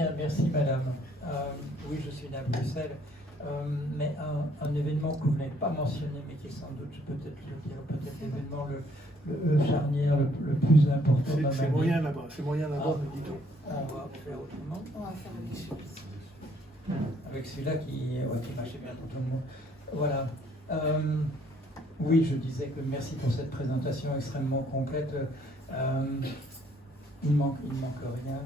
bien, merci madame. Oui, je suis né à Bruxelles, mais un événement que vous n'avez pas mentionné, mais qui est sans doute, je peux peut-être le dire, peut-être l'événement le charnière le plus important dans ma vie. C'est moyen là-bas, me dit-on. On va faire autrement. On va faire avec celui-ci. Avec celui-là qui marchait bien pour tout le monde. Voilà. Oui, je disais que merci pour cette présentation extrêmement complète. Il manque rien.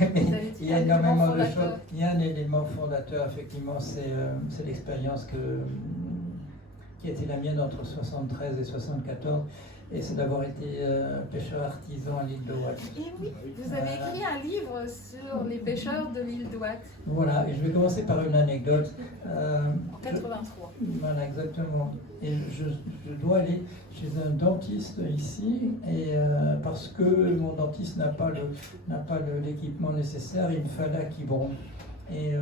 Mais il y a énormément de choses. Il y a un élément fondateur, effectivement, c'est l'expérience qui a été la mienne entre 73 et 74. Et c'est d'avoir été pêcheur artisan à l'île de Watt. Et oui, vous avez écrit un livre sur les pêcheurs de l'île de Watt. Voilà, et je vais commencer par une anecdote. En 83. Voilà, exactement. Et je dois aller chez un dentiste ici, et parce que mon dentiste n'a pas l'équipement nécessaire, il me fallait un quiberon. Et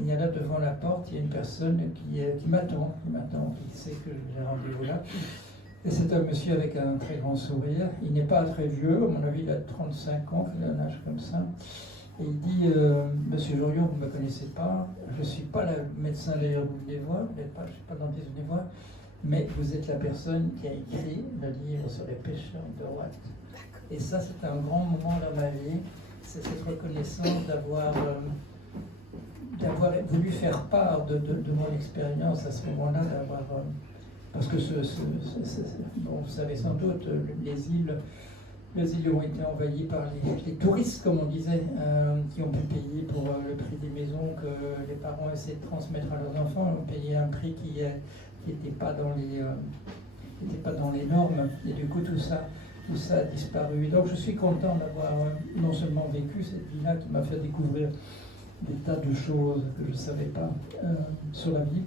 il y a là devant la porte, il y a une personne qui m'attend, qui sait que j'ai rendez-vous là. Et c'est un monsieur avec un très grand sourire. Il n'est pas très vieux, à mon avis il a 35 ans, il a un âge comme ça. Et il dit, Monsieur Jorion, vous ne me connaissez pas, je ne suis pas le médecin d'ailleurs, vous venez voir, je ne suis pas dentiste, vous venez voir, mais vous êtes la personne qui a écrit le livre sur les pêcheurs de Watt. Et ça, c'est un grand moment dans ma vie, c'est cette reconnaissance d'avoir voulu faire part de mon expérience à ce moment-là, parce que bon, vous savez sans doute, les îles ont été envahies par les touristes, comme on disait, qui ont pu payer pour le prix des maisons que les parents essaient de transmettre à leurs enfants, ont payé un prix qui n'était pas dans les normes, et du coup tout ça a disparu. Donc je suis content d'avoir non seulement vécu cette vie-là qui m'a fait découvrir des tas de choses que je ne savais pas sur la vie,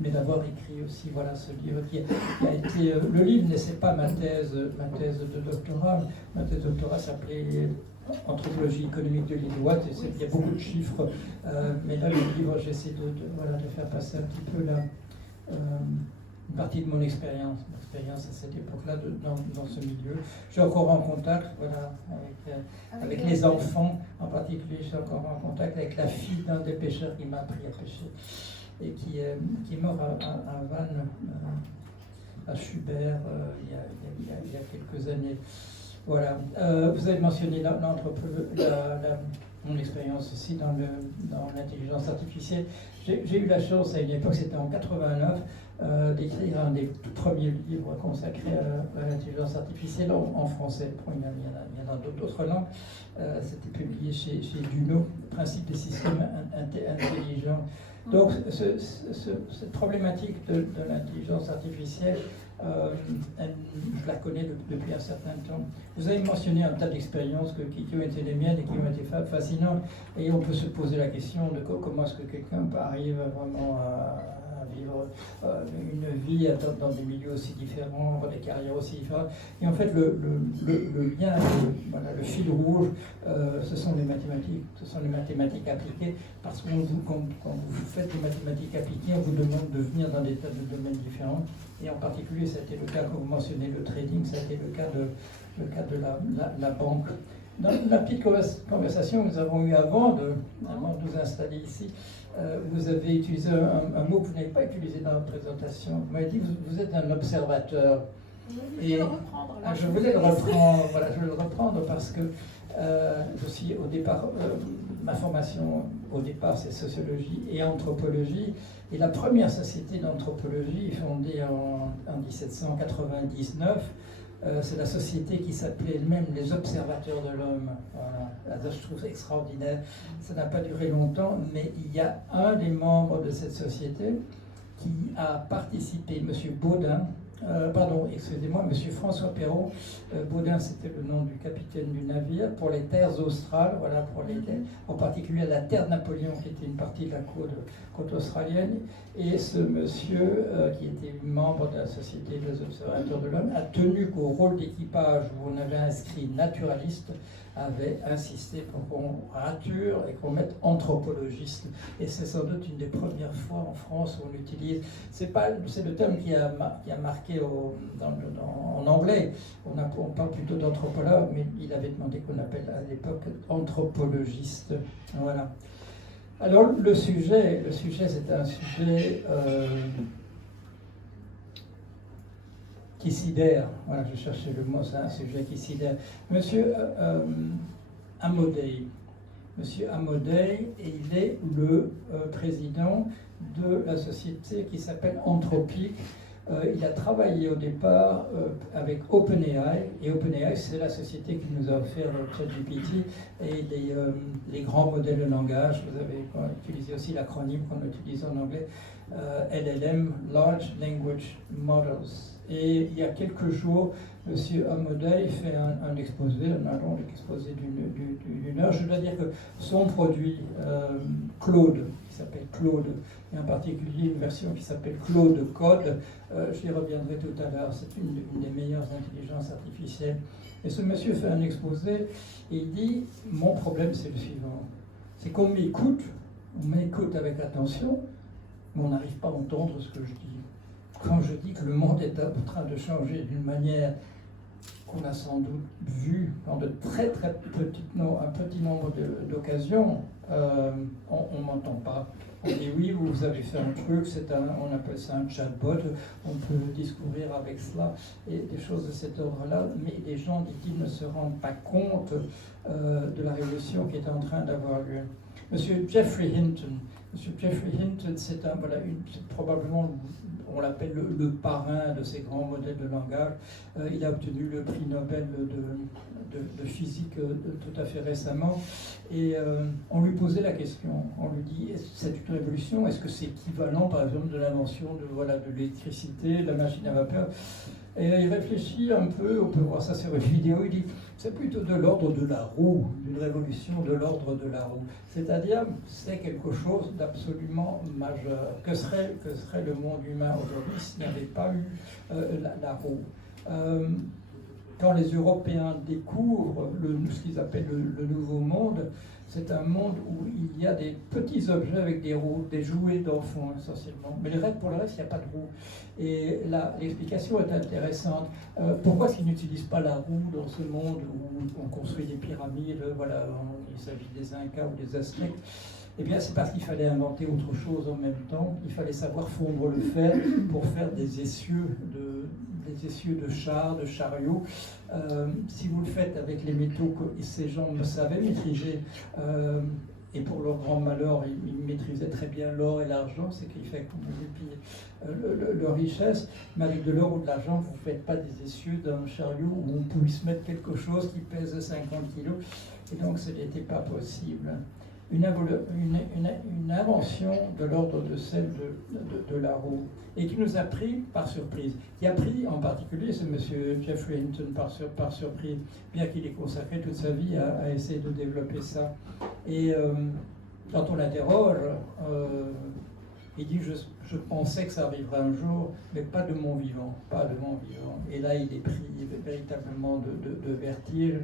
mais d'avoir écrit aussi ce livre qui a été... le livre n'est pas ma thèse de doctorat. Ma thèse de doctorat s'appelait Anthropologie économique de l'île de Watt, et il y a beaucoup de chiffres, mais là le livre, j'essaie de faire passer un petit peu une partie de mon expérience à cette époque-là, dans ce milieu. Je suis encore en contact avec les enfants, en particulier je suis encore en contact avec la fille d'un des pêcheurs qui m'a appris à pêcher, et qui est mort à Vannes, à Schubert, il y a quelques années. Voilà. Vous avez mentionné mon expérience aussi dans l'intelligence artificielle. J'ai eu la chance, à une époque, c'était en 89, d'écrire un des tout premiers livres consacrés à l'intelligence artificielle en français. Il y en a d'autres langues. C'était publié chez Duno, Principe des systèmes intelligents. Donc, cette problématique de l'intelligence artificielle, je la connais depuis un certain temps. Vous avez mentionné un tas d'expériences qui ont été les miennes et qui ont été fascinantes. Et on peut se poser la question de comment est-ce que quelqu'un arrive vraiment à vivre une vie dans des milieux aussi différents, des carrières aussi différentes. Et en fait, le lien, le fil rouge, ce sont les mathématiques appliquées, parce que quand vous faites des mathématiques appliquées, on vous demande de venir dans des tas de domaines différents. Et en particulier, ça a été le cas, quand vous mentionnez le trading, ça a été le cas de la banque. Dans la petite conversation que nous avons eue avant de nous installer ici, vous avez utilisé un mot que vous n'avez pas utilisé dans la présentation. Vous m'avez dit que vous êtes un observateur. Oui, je vais le reprendre. Je voulais le reprendre. Voilà, je vais le reprendre parce que je suis au départ, ma formation au départ c'est sociologie et anthropologie. Et la première société d'anthropologie fondée en 1799. C'est la société qui s'appelait elle-même les Observateurs de l'Homme. Voilà. Je trouve ça extraordinaire. Ça n'a pas duré longtemps, mais il y a un des membres de cette société qui a participé, M. Baudin, M. François Perrault. Baudin, c'était le nom du capitaine du navire, pour les terres australes, voilà, en particulier la terre Napoléon, qui était une partie de la côte australienne. Et ce monsieur, qui était membre de la Société des Observateurs de l'Homme, a tenu qu'au rôle d'équipage où on avait inscrit naturaliste, avait insisté pour qu'on rature et qu'on mette anthropologiste. Et c'est sans doute une des premières fois en France où on utilise. C'est le terme qui a marqué en anglais. On parle plutôt d'anthropologue, mais il avait demandé qu'on appelle à l'époque anthropologiste. Voilà. Alors le sujet c'est un sujet qui sidère. Voilà, je cherchais le mot, c'est un sujet qui sidère. Monsieur Amodei. Monsieur Amodei, il est le président de la société qui s'appelle Anthropic. Il a travaillé au départ avec OpenAI, et OpenAI, c'est la société qui nous a offert ChatGPT et les grands modèles de langage. Vous avez utilisé aussi l'acronyme qu'on utilise en anglais, LLM, Large Language Models. Et il y a quelques jours, M. Amodei fait un exposé, un long exposé d'une heure. Je dois dire que son produit, Claude, qui s'appelle Claude, et en particulier une version qui s'appelle Claude Code, j'y reviendrai tout à l'heure, c'est une des meilleures intelligences artificielles. Et ce monsieur fait un exposé et il dit, mon problème c'est le suivant, c'est qu'on m'écoute avec attention, mais on n'arrive pas à entendre ce que je dis. Quand je dis que le monde est en train de changer d'une manière qu'on a sans doute vu dans de très très un petit nombre d'occasions, on ne m'entend pas. On dit oui, vous avez fait un truc, on appelle ça un chatbot, on peut discourir avec cela, et des choses de cet ordre-là, mais les gens, dit-il, ne se rendent pas compte de la révolution qui est en train d'avoir lieu. Monsieur Geoffrey Hinton, c'est probablement, on l'appelle le parrain de ces grands modèles de langage. Il a obtenu le prix Nobel de physique tout à fait récemment. Et on lui posait la question, on lui dit, c'est une révolution, est-ce que c'est équivalent par exemple de l'invention de l'électricité, de la machine à vapeur? Et il réfléchit un peu, on peut voir ça sur une vidéo, il dit, c'est plutôt de l'ordre de la roue, d'une révolution de l'ordre de la roue. C'est-à-dire, c'est quelque chose d'absolument majeur. Que serait le monde humain aujourd'hui s'il n'y avait pas eu la roue? Quand les Européens découvrent ce qu'ils appellent le Nouveau Monde, c'est un monde où il y a des petits objets avec des roues, des jouets d'enfants essentiellement. Mais pour le reste, il n'y a pas de roue. Et là, l'explication est intéressante. Pourquoi est-ce qu'ils n'utilisent pas la roue dans ce monde où on construit des pyramides, il s'agit des Incas ou des Aztèques? Eh bien, c'est parce qu'il fallait inventer autre chose en même temps. Il fallait savoir fondre le fer pour faire des essieux de chars, de chariots. Si vous le faites avec les métaux que ces gens savaient maîtriser, et pour leur grand malheur, ils maîtrisaient très bien l'or et l'argent, c'est qu'il fait multiplier leur richesse, mais avec de l'or ou de l'argent, vous ne faites pas des essieux d'un chariot où on puisse mettre quelque chose qui pèse 50 kilos, et donc ce n'était pas possible. Une invention de l'ordre de celle de la roue, et qui nous a pris par surprise, qui a pris en particulier ce monsieur Geoffrey Hinton par surprise, bien qu'il ait consacré toute sa vie à essayer de développer ça. Et quand on l'interroge, il dit je pensais que ça arriverait un jour, mais pas de mon vivant, pas de mon vivant. Et là il est pris véritablement de vertige,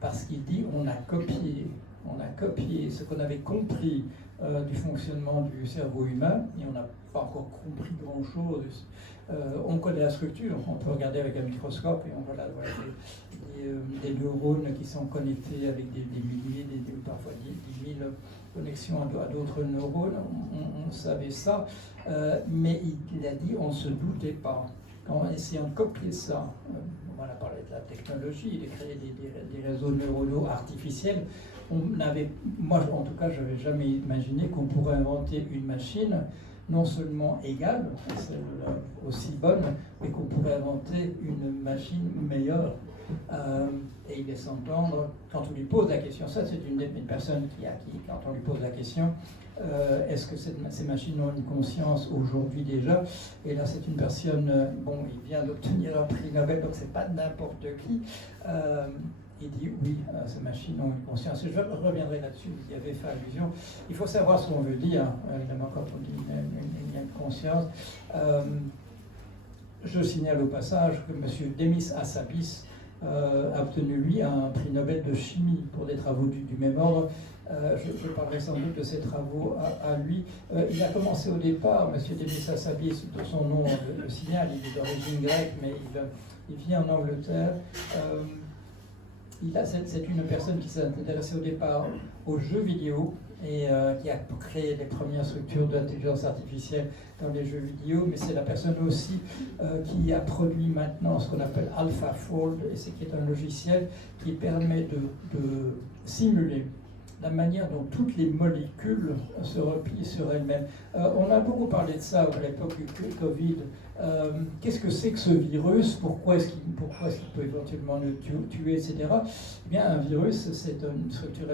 parce qu'il dit on a copié ce qu'on avait compris du fonctionnement du cerveau humain, et on n'a pas encore compris grand-chose. On connaît la structure, on peut regarder avec un microscope et on voit des neurones qui sont connectés avec des milliers, parfois 10 000 connexions à d'autres neurones. On savait ça, mais il a dit on ne se doutait pas. En essayant de copier ça, on a parlé de la technologie, de créer des réseaux neuronaux artificiels. Moi en tout cas, je n'avais jamais imaginé qu'on pourrait inventer une machine non seulement égale, aussi bonne, mais qu'on pourrait inventer une machine meilleure. Et il laisse entendre, quand on lui pose la question, ça c'est une personne qui, quand on lui pose la question, est-ce que ces machines ont une conscience aujourd'hui déjà? Et là c'est une personne, il vient d'obtenir un prix Nobel, donc c'est pas n'importe qui. Il dit oui, ces machines ont une conscience. Je reviendrai là-dessus, il y avait fait allusion. Il faut savoir ce qu'on veut dire, évidemment, quand on dit il y a une conscience. Je signale au passage que M. Demis Hassabis, a obtenu, lui, un prix Nobel de chimie pour des travaux du même ordre. Je parlerai sans doute de ses travaux à lui. Il a commencé au départ, M. Demis-Hassabis, de son nom le signale, il est d'origine grecque, mais il vit en Angleterre. C'est une personne qui s'est intéressée au départ aux jeux vidéo et qui a créé les premières structures d'intelligence artificielle dans les jeux vidéo, mais c'est la personne aussi qui a produit maintenant ce qu'on appelle AlphaFold, et c'est qui est un logiciel qui permet de simuler la manière dont toutes les molécules se replient sur elles-mêmes. On a beaucoup parlé de ça à l'époque du Covid. Qu'est-ce que c'est que ce virus? Pourquoi est-ce qu'il peut éventuellement nous tuer, etc. Eh bien, un virus, c'est une structure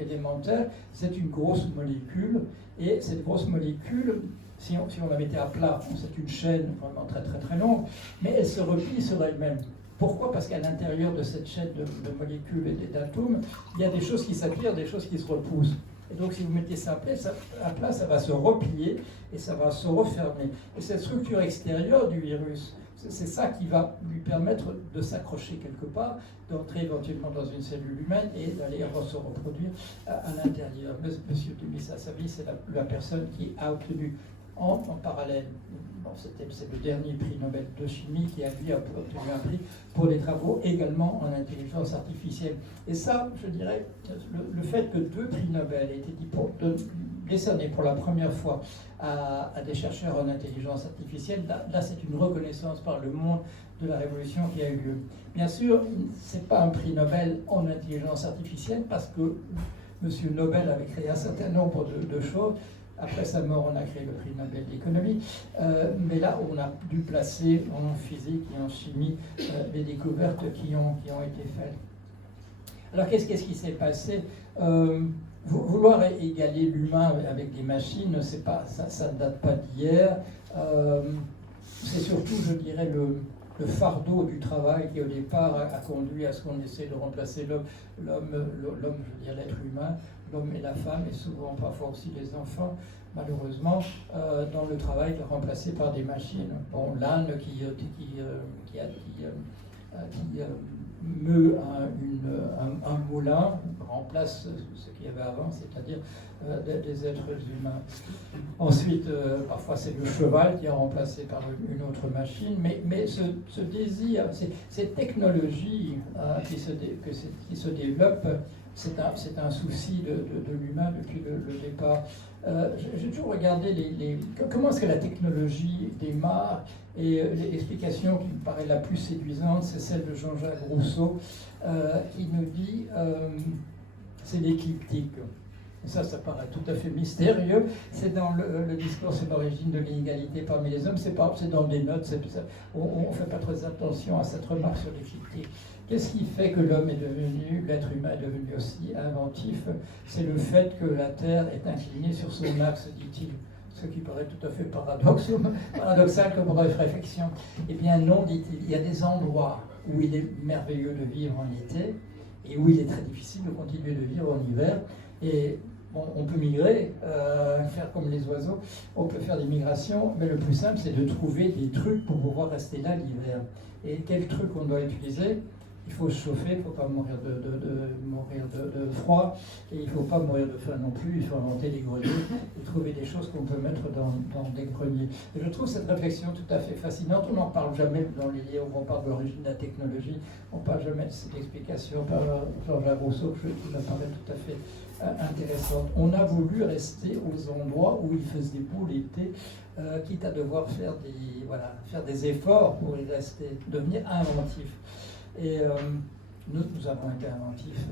élémentaire, c'est une grosse molécule, et cette grosse molécule, si on la mettait à plat, c'est une chaîne vraiment très très très longue, mais elle se replie sur elle-même. Pourquoi? Parce qu'à l'intérieur de cette chaîne de molécules et d'atomes, il y a des choses qui s'attirent, des choses qui se repoussent. Et donc, si vous mettez ça à plat, ça va se replier et ça va se refermer. Et cette structure extérieure du virus, c'est ça qui va lui permettre de s'accrocher quelque part, d'entrer éventuellement dans une cellule humaine et d'aller se reproduire à l'intérieur. Monsieur Demis-Hassabis, c'est la personne qui a obtenu en parallèle, c'est le dernier prix Nobel de chimie qui a lui obtenu un prix pour des travaux également en intelligence artificielle. Et ça, je dirais, le fait que 2 prix Nobel aient été décernés pour la première fois à des chercheurs en intelligence artificielle, là c'est une reconnaissance par le monde de la révolution qui a eu lieu. Bien sûr, ce n'est pas un prix Nobel en intelligence artificielle parce que M. Nobel avait créé un certain nombre de choses. Après sa mort, on a créé le prix Nobel d'économie, mais là, on a dû placer en physique et en chimie les découvertes qui ont été faites. Alors, qu'est-ce qui s'est passé? Vouloir égaler l'humain avec des machines, ça ne date pas d'hier. C'est surtout, je dirais, le fardeau du travail qui, au départ, a conduit à ce qu'on essaie de remplacer l'homme, je veux dire l'être humain, l'homme et la femme, et souvent parfois aussi les enfants, malheureusement, dans le travail remplacé par des machines. Bon, l'âne qui meut un moulin remplace ce qu'il y avait avant, c'est-à-dire des êtres humains. Ensuite, parfois c'est le cheval qui est remplacé par une autre machine, mais ce désir, ces technologies qui se développent, c'est un souci de l'humain depuis le départ. J'ai toujours regardé comment est-ce que la technologie démarre, et l'explication qui me paraît la plus séduisante, c'est celle de Jean-Jacques Rousseau, qui nous dit c'est l'éclictique. Ça paraît tout à fait mystérieux. C'est dans le discours sur l'origine de l'inégalité parmi les hommes, c'est dans des notes, on ne fait pas très attention à cette remarque sur l'éclictique. Qu'est-ce qui fait que l'être humain est devenu aussi inventif? C'est le fait que la Terre est inclinée sur son axe, dit-il. Ce qui paraît tout à fait paradoxal comme réflexion. Eh bien non, dit-il, il y a des endroits où il est merveilleux de vivre en été et où il est très difficile de continuer de vivre en hiver. Et bon, on peut migrer, faire comme les oiseaux, on peut faire des migrations, mais le plus simple, c'est de trouver des trucs pour pouvoir rester là l'hiver. Et quels trucs on doit utiliser? Il faut se chauffer, il ne faut pas mourir de froid, et il ne faut pas mourir de faim non plus. Il faut inventer des greniers et trouver des choses qu'on peut mettre dans des greniers. Et je trouve cette réflexion tout à fait fascinante. On n'en parle jamais dans les livres où on parle de l'origine de la technologie. On ne parle jamais de cette explication par Jean-Jacques Rousseau, qui me paraît tout à fait intéressante. On a voulu rester aux endroits où il faisait beau l'été, quitte à devoir faire des efforts pour y rester, devenir inventif. Et nous avons été inventifs,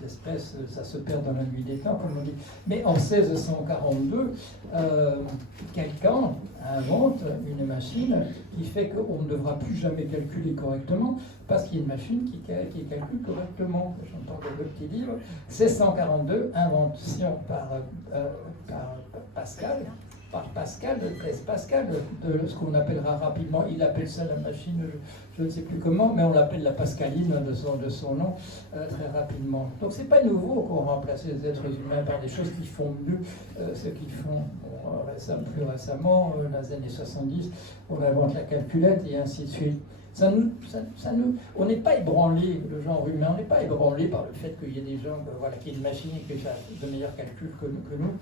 les espèces, ça se perd dans la nuit des temps, comme on dit. Mais en 1642, quelqu'un invente une machine qui fait qu'on ne devra plus jamais calculer correctement, parce qu'il y a une machine qui calcule correctement. J'entends le petit livre. 1642, invention par Pascal. Par Pascal, Blaise Pascal, de ce qu'on appellera rapidement, il appelle ça la machine, je ne sais plus comment, mais on l'appelle la pascaline de son nom, très rapidement. Donc c'est pas nouveau qu'on remplace les êtres humains par des choses qui font mieux ce qu'ils font. Plus récemment, dans les années 70, on invente la calculette et ainsi de suite. On n'est pas ébranlé, le genre humain, on n'est pas ébranlé par le fait qu'il y ait des gens, qu'il y ait une machine qui fasse de meilleurs calculs que nous,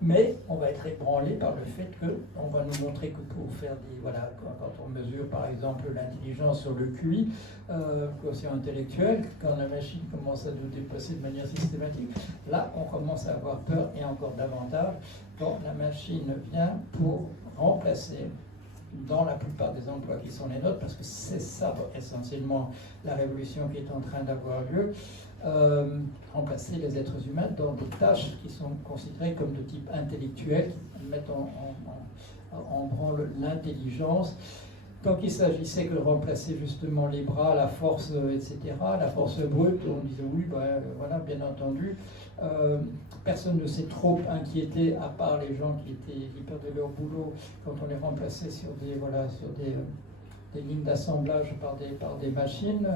mais on va être ébranlé par le fait qu'on va nous montrer que pour faire quand on mesure par exemple l'intelligence sur le QI, quotient intellectuel, quand la machine commence à nous dépasser de manière systématique, là on commence à avoir peur et encore davantage quand la machine vient pour remplacer dans la plupart des emplois qui sont les nôtres, parce que c'est ça essentiellement la révolution qui est en train d'avoir lieu, remplacer les êtres humains dans des tâches qui sont considérées comme de type intellectuel, qui mettent en branle l'intelligence. Tant qu'il s'agissait que de remplacer justement les bras, la force, etc., la force brute, on disait oui, voilà, bien entendu. Personne ne s'est trop inquiété, à part les gens qui perdaient leur boulot quand on les remplaçait sur des lignes d'assemblage par des machines.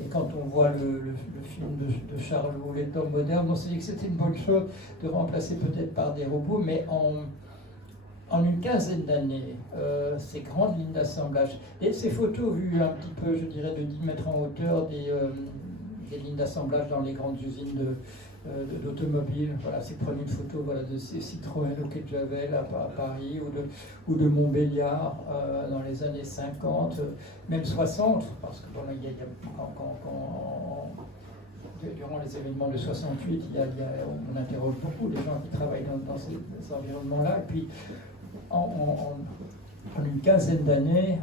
Et quand on voit le film de Charles Loup, Les Temps modernes, on s'est dit que c'était une bonne chose de remplacer peut-être par des robots, mais en une quinzaine d'années, ces grandes lignes d'assemblage, et ces photos vues un petit peu, je dirais, de 10 mètres en hauteur des lignes d'assemblage dans les grandes usines d'automobiles. Voilà, c'est prenez une photo de ces Citroën au quai de Javel à Paris ou de Montbéliard dans les années 50, même 60, parce que durant les événements de 68, on interroge beaucoup les gens qui travaillent dans ces environnements-là. Et puis, en une quinzaine d'années,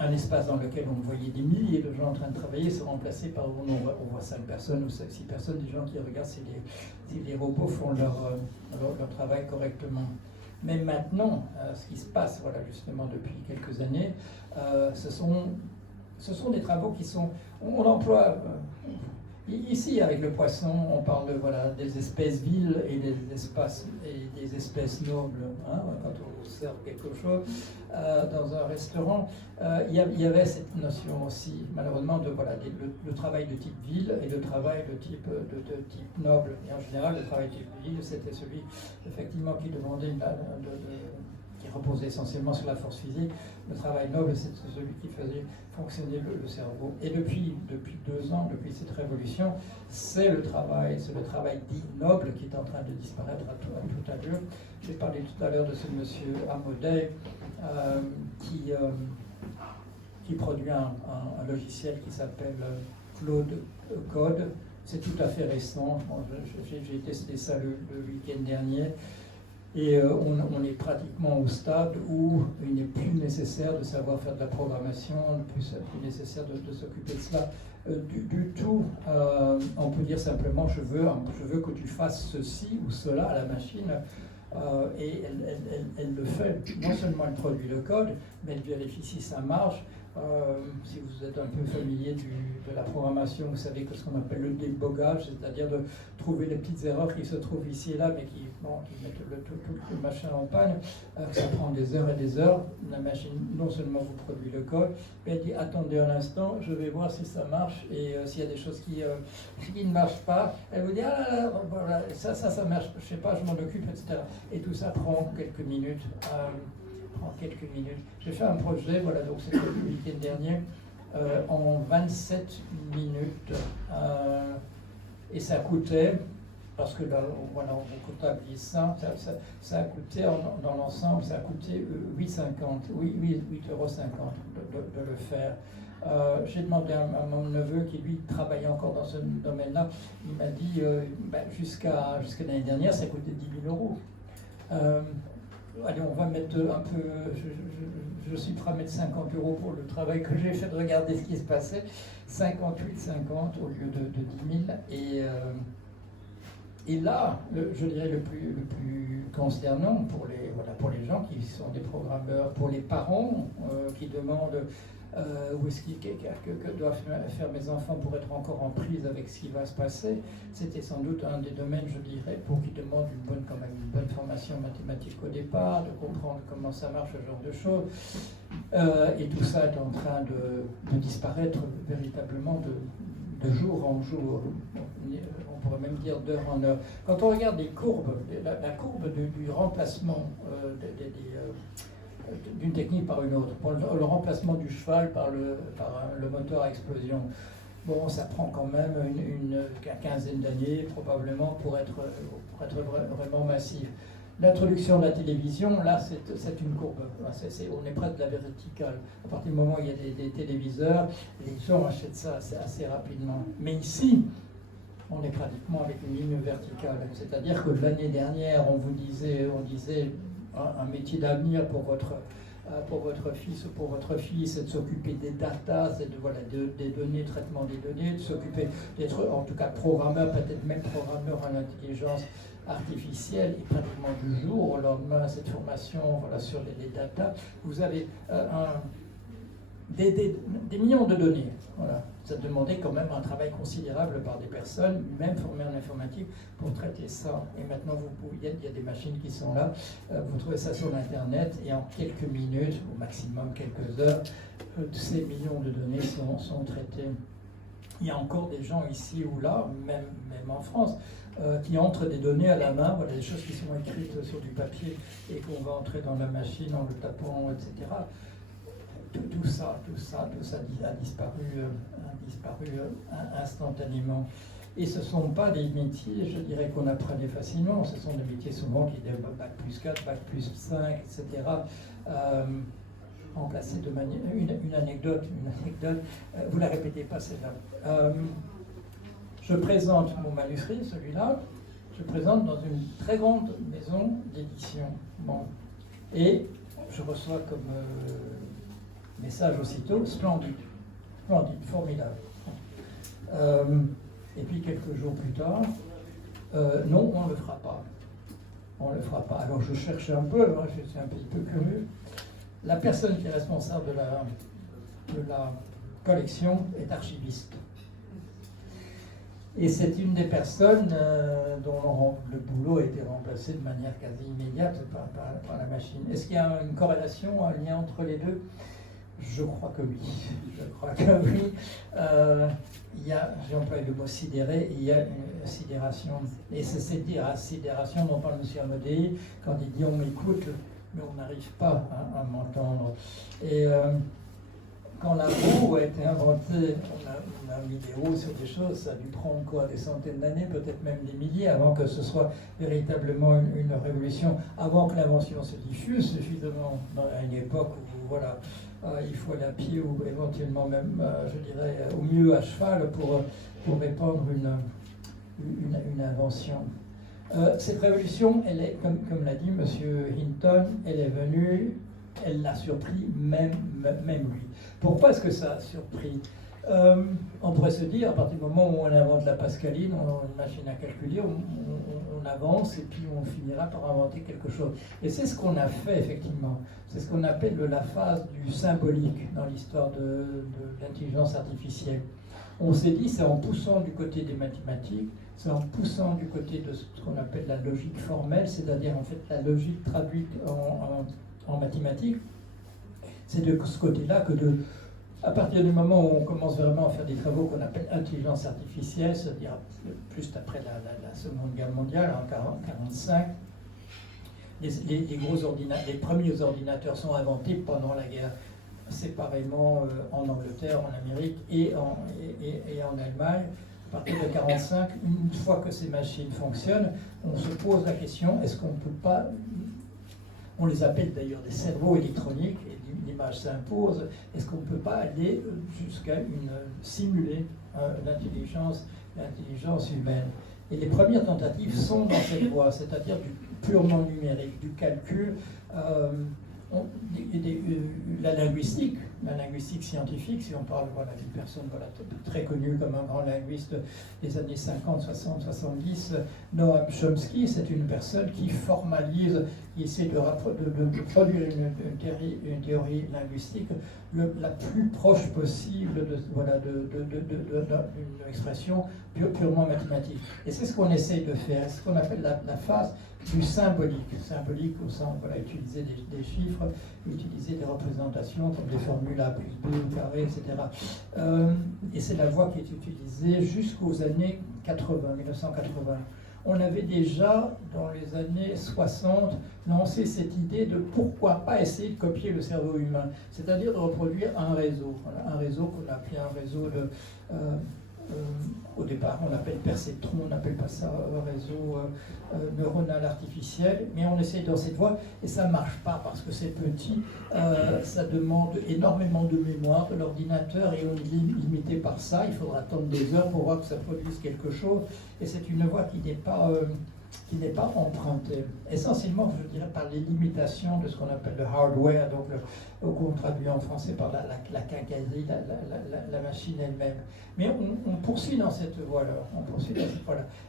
un espace dans lequel on voyait des milliers de gens en train de travailler se remplacé par, on voit 5 personnes ou 6 personnes, des gens qui regardent si les robots font leur travail correctement. Mais maintenant, ce qui se passe justement depuis quelques années, ce sont des travaux qui sont... On emploie... Ici, avec le poisson, on parle des espèces viles et des espèces nobles. Hein, quand on sert quelque chose dans un restaurant, il y avait cette notion aussi, malheureusement, le travail de type ville et le travail de type noble. Et en général, le travail de type ville, c'était celui, effectivement, qui demandait qui reposait essentiellement sur la force physique. Le travail noble, c'est celui qui faisait fonctionner le cerveau. Et depuis 2 ans, depuis cette révolution, c'est le travail dit noble qui est en train de disparaître à toute allure. J'ai parlé tout à l'heure de ce monsieur Amodei qui produit un logiciel qui s'appelle Claude Code. C'est tout à fait récent. J'ai testé ça le week-end dernier. Et on est pratiquement au stade où il n'est plus nécessaire de savoir faire de la programmation, plus nécessaire de s'occuper de cela du tout. On peut dire simplement je veux que tu fasses ceci ou cela à la machine. Et elle le fait. Non seulement elle produit le code, mais elle vérifie si ça marche. Si vous êtes un peu familier de la programmation, vous savez que ce qu'on appelle le débogage, c'est-à-dire de trouver les petites erreurs qui se trouvent ici et là, mais qui mettent tout le machin en panne, ça prend des heures et des heures. La machine, non seulement vous produit le code, mais elle dit attendez un instant, je vais voir si ça marche, et s'il y a des choses qui ne marchent pas, elle vous dit ah là là, voilà, ça marche, je sais pas, je m'en occupe, etc. Et tout ça prend quelques minutes. J'ai fait un projet, donc c'était le week-end dernier, en 27 minutes. Et ça coûtait, parce que là, on comptabilise ça a coûté, dans l'ensemble, ça a coûté 8,50 € de le faire. J'ai demandé à mon neveu qui lui travaillait encore dans ce domaine-là, il m'a dit jusqu'à l'année dernière ça coûtait 10 000 €. Allez, on va mettre un peu, je suis prêt à mettre 50 € pour le travail que j'ai fait de regarder ce qui se passait, 58,50 au lieu de 10 000. Et là, je dirais le plus consternant pour les gens qui sont des programmeurs, pour les parents qui demandent où est-ce que doivent faire mes enfants pour être encore en prise avec ce qui va se passer. C'était sans doute un des domaines, je dirais, pour qui demandent quand même une bonne formation mathématique au départ, de comprendre comment ça marche, ce genre de choses. Et tout ça est en train de disparaître véritablement de jour en jour. On pourrait même dire d'heure en heure. Quand on regarde les courbes, la courbe du remplacement d'une technique par une autre. Pour le remplacement du cheval par le moteur à explosion, bon, ça prend quand même une quinzaine d'années probablement pour être vraiment massif. L'introduction de la télévision, là, c'est une courbe. On est près de la verticale. À partir du moment où il y a des téléviseurs, les gens achètent ça assez rapidement. Mais ici, on est pratiquement avec une ligne verticale. C'est-à-dire que l'année dernière, on disait un métier d'avenir pour votre fils ou pour votre fille, c'est de s'occuper des data, c'est des données, traitement des données, de s'occuper d'être en tout cas programmeur, peut-être même programmeur en intelligence artificielle, et pratiquement du jour au lendemain, cette formation sur les data, vous avez des millions de données. Voilà. Ça demandait quand même un travail considérable par des personnes, même formées en informatique, pour traiter ça. Et maintenant, il y a des machines qui sont là, vous trouvez ça sur Internet, et en quelques minutes, au maximum quelques heures, ces millions de données sont traitées. Il y a encore des gens ici ou là, même en France, qui entrent des données à la main, voilà, des choses qui sont écrites sur du papier et qu'on va entrer dans la machine en le tapant, etc. Tout ça a disparu instantanément. Et ce ne sont pas des métiers, je dirais, qu'on apprenait facilement. Ce sont des métiers souvent qui étaient bac+4, bac+5, etc. Remplacés de manière... Une anecdote, vous la répétez pas celle-là. Je présente mon manuscrit, celui-là, je présente dans une très grande maison d'édition. Bon. Et je reçois comme message aussitôt, splendide, formidable. Et puis quelques jours plus tard, non, on ne le fera pas. On ne le fera pas. Alors je cherche un peu, alors je suis un petit peu curieux. La personne qui est responsable de la collection est archiviste. Et c'est une des personnes dont le boulot a été remplacé de manière quasi immédiate par la machine. Est-ce qu'il y a une corrélation, un lien entre les deux ? Je crois que oui. J'ai employé le mot sidéré, il y a une sidération. Et c'est cette sidération dont parle M. Amodei quand il dit on m'écoute, mais on n'arrive pas à m'entendre. Et quand la roue a été inventée, on a mis des roues sur des choses, ça a dû prendre des centaines d'années, peut-être même des milliers, avant que ce soit véritablement une révolution, avant que l'invention se diffuse suffisamment à une époque où il faut aller à pied ou éventuellement même, je dirais, au mieux à cheval pour répandre une invention. Cette révolution, elle est, comme l'a dit M. Hinton, elle est venue, elle l'a surpris même lui. Pourquoi est-ce que ça a surpris ? On pourrait se dire, à partir du moment où on invente la pascaline, une machine à calculer, on avance et puis on finira par inventer quelque chose. Et c'est ce qu'on a fait effectivement. C'est ce qu'on appelle la phase du symbolique dans l'histoire de l'intelligence artificielle. On s'est dit, c'est en poussant du côté des mathématiques, c'est en poussant du côté de ce qu'on appelle la logique formelle, c'est-à-dire en fait la logique traduite en mathématiques. C'est de ce côté-là que à partir du moment où on commence vraiment à faire des travaux qu'on appelle intelligence artificielle, c'est-à-dire plus après la Seconde Guerre mondiale, en 1945, les premiers ordinateurs sont inventés pendant la guerre, séparément en Angleterre, en Amérique et en Allemagne. À partir de 1945, une fois que ces machines fonctionnent, on se pose la question, est-ce qu'on ne peut pas, on les appelle d'ailleurs des cerveaux électroniques, et l'image s'impose, est-ce qu'on ne peut pas aller jusqu'à simuler l'intelligence humaine? Et les premières tentatives sont dans cette voie, c'est-à-dire du purement numérique, du calcul, la linguistique scientifique, si on parle d'une personne très connue comme un grand linguiste des années 50, 60, 70, Noam Chomsky, c'est une personne qui formalise, qui essaie de produire une théorie linguistique la plus proche possible d'une expression purement mathématique. Et c'est ce qu'on essaie de faire, c'est ce qu'on appelle la phase du symbolique au sens, utiliser des chiffres, utiliser des représentations comme des formules A plus B au carré, etc. Et c'est la voie qui est utilisée jusqu'aux années 1980. on avait déjà, dans les années 60, lancé cette idée de pourquoi pas essayer de copier le cerveau humain, c'est-à-dire de reproduire un réseau. Voilà, un réseau qu'on appelait un réseau de... au départ, on appelle perceptron, on n'appelle pas ça réseau neuronal artificiel, mais on essaye dans cette voie et ça ne marche pas parce que c'est petit, ça demande énormément de mémoire de l'ordinateur et on est limité par ça, il faudra attendre des heures pour voir que ça produise quelque chose et c'est une voie qui n'est pas empruntée. Essentiellement, je dirais, par les limitations de ce qu'on appelle le hardware, donc qu'on traduit en français par la quincaillerie, la machine elle-même. Mais on poursuit dans cette voie-là.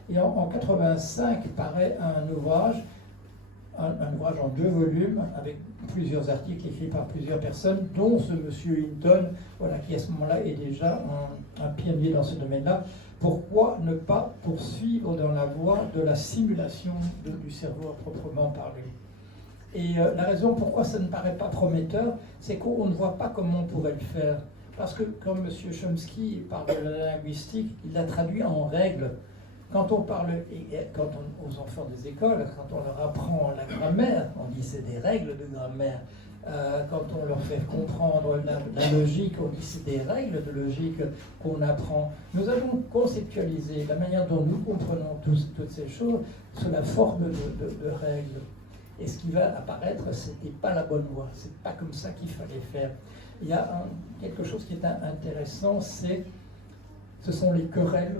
Et en 85 paraît un ouvrage en 2 volumes, avec plusieurs articles écrits par plusieurs personnes, dont ce monsieur Hinton, voilà, qui à ce moment-là est déjà un pionnier dans ce domaine-là. Pourquoi ne pas poursuivre dans la voie de la simulation du cerveau à proprement parler? Et la raison pourquoi ça ne paraît pas prometteur, c'est qu'on ne voit pas comment on pourrait le faire. Parce que, comme M. Chomsky parle de la linguistique, il l'a traduit en règles. Quand on parle aux enfants des écoles, quand on leur apprend la grammaire, on dit c'est des règles de grammaire. Quand on leur fait comprendre la logique, on dit c'est des règles de logique qu'on apprend. Nous avons conceptualisé la manière dont nous comprenons toutes ces choses sous la forme de règles. Et ce qui va apparaître, ce n'était pas la bonne voie, c'est pas comme ça qu'il fallait faire. Il y a quelque chose qui est intéressant, ce sont les querelles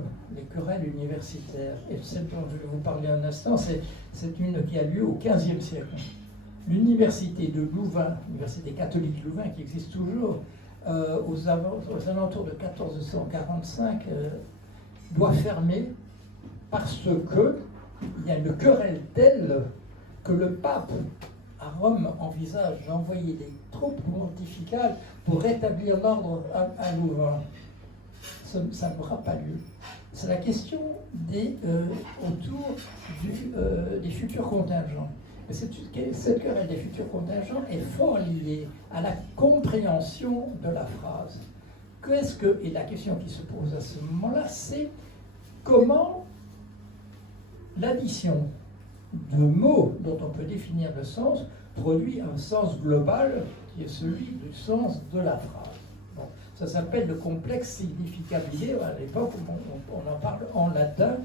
universitaires. Et celle dont je vais vous parler un instant, c'est une qui a lieu au XVe siècle. L'université de Louvain, l'université catholique de Louvain, qui existe toujours, aux alentours de 1445, doit fermer parce qu'il y a une querelle telle que le pape à Rome envisage d'envoyer des troupes pontificales pour rétablir l'ordre à Louvain. Ça n'aura pas lieu. C'est la question autour des futurs contingents. Et cette querelle des futurs contingents est fort liée à la compréhension de la phrase. Et la question qui se pose à ce moment-là, c'est comment l'addition de mots dont on peut définir le sens produit un sens global qui est celui du sens de la phrase. Bon, ça s'appelle le complexe significabilité. À l'époque, on en parle en latin.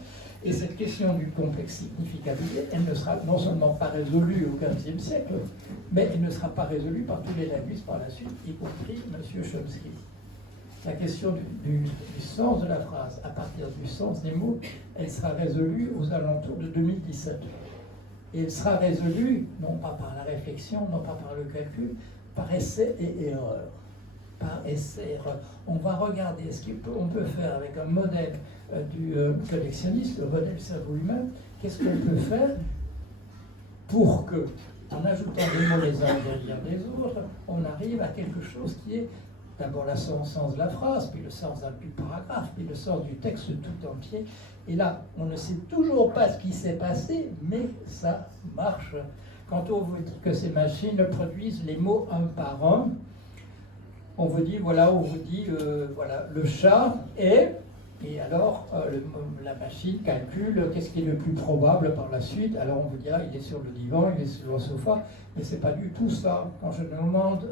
Et cette question du complexe significabilité, elle ne sera non seulement pas résolue au XVe siècle, mais elle ne sera pas résolue par tous les linguistes par la suite, y compris M. Chomsky. La question du sens de la phrase, à partir du sens des mots, elle sera résolue aux alentours de 2017. Et elle sera résolue, non pas par la réflexion, non pas par le calcul, par essai et erreur. Par essai et erreur. On va regarder ce qu'on peut faire avec un modèle du collectionniste, le modèle cerveau humain. Qu'est-ce qu'on peut faire pour que, en ajoutant des mots les uns derrière les autres, on arrive à quelque chose qui est d'abord le sens de la phrase, puis le sens du paragraphe, puis le sens du texte tout entier. Et là, on ne sait toujours pas ce qui s'est passé, mais ça marche. Quand on vous dit que ces machines produisent les mots un par un, on vous dit, voilà, voilà, le chat est, et alors la machine calcule qu'est-ce qui est le plus probable par la suite. Alors on vous dira, il est sur le divan, il est sur le sofa, mais c'est pas du tout ça. Quand je demande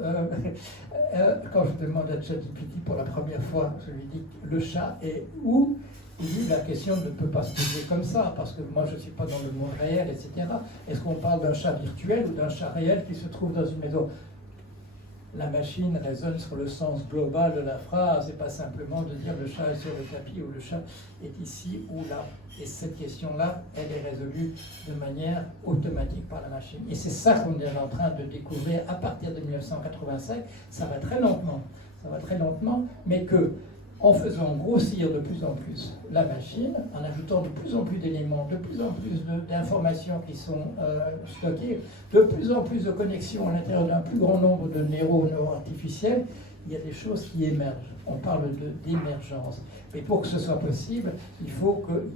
à ChatGPT pour la première fois, je lui dis, le chat est où? Il dit, la question ne peut pas se poser comme ça, parce que moi je ne suis pas dans le monde réel, etc. Est-ce qu'on parle d'un chat virtuel ou d'un chat réel qui se trouve dans une maison? La machine raisonne sur le sens global de la phrase, et pas simplement de dire le chat est sur le tapis ou le chat est ici ou là. Et cette question-là, elle est résolue de manière automatique par la machine. Et c'est ça qu'on est en train de découvrir à partir de 1985. Ça va très lentement, mais que en faisant grossir de plus en plus la machine, en ajoutant de plus en plus d'éléments, de plus en plus d'informations qui sont stockées, de plus en plus de connexions à l'intérieur d'un plus grand nombre de neurones artificiels, il y a des choses qui émergent. On parle d'émergence. Mais pour que ce soit possible, il faut que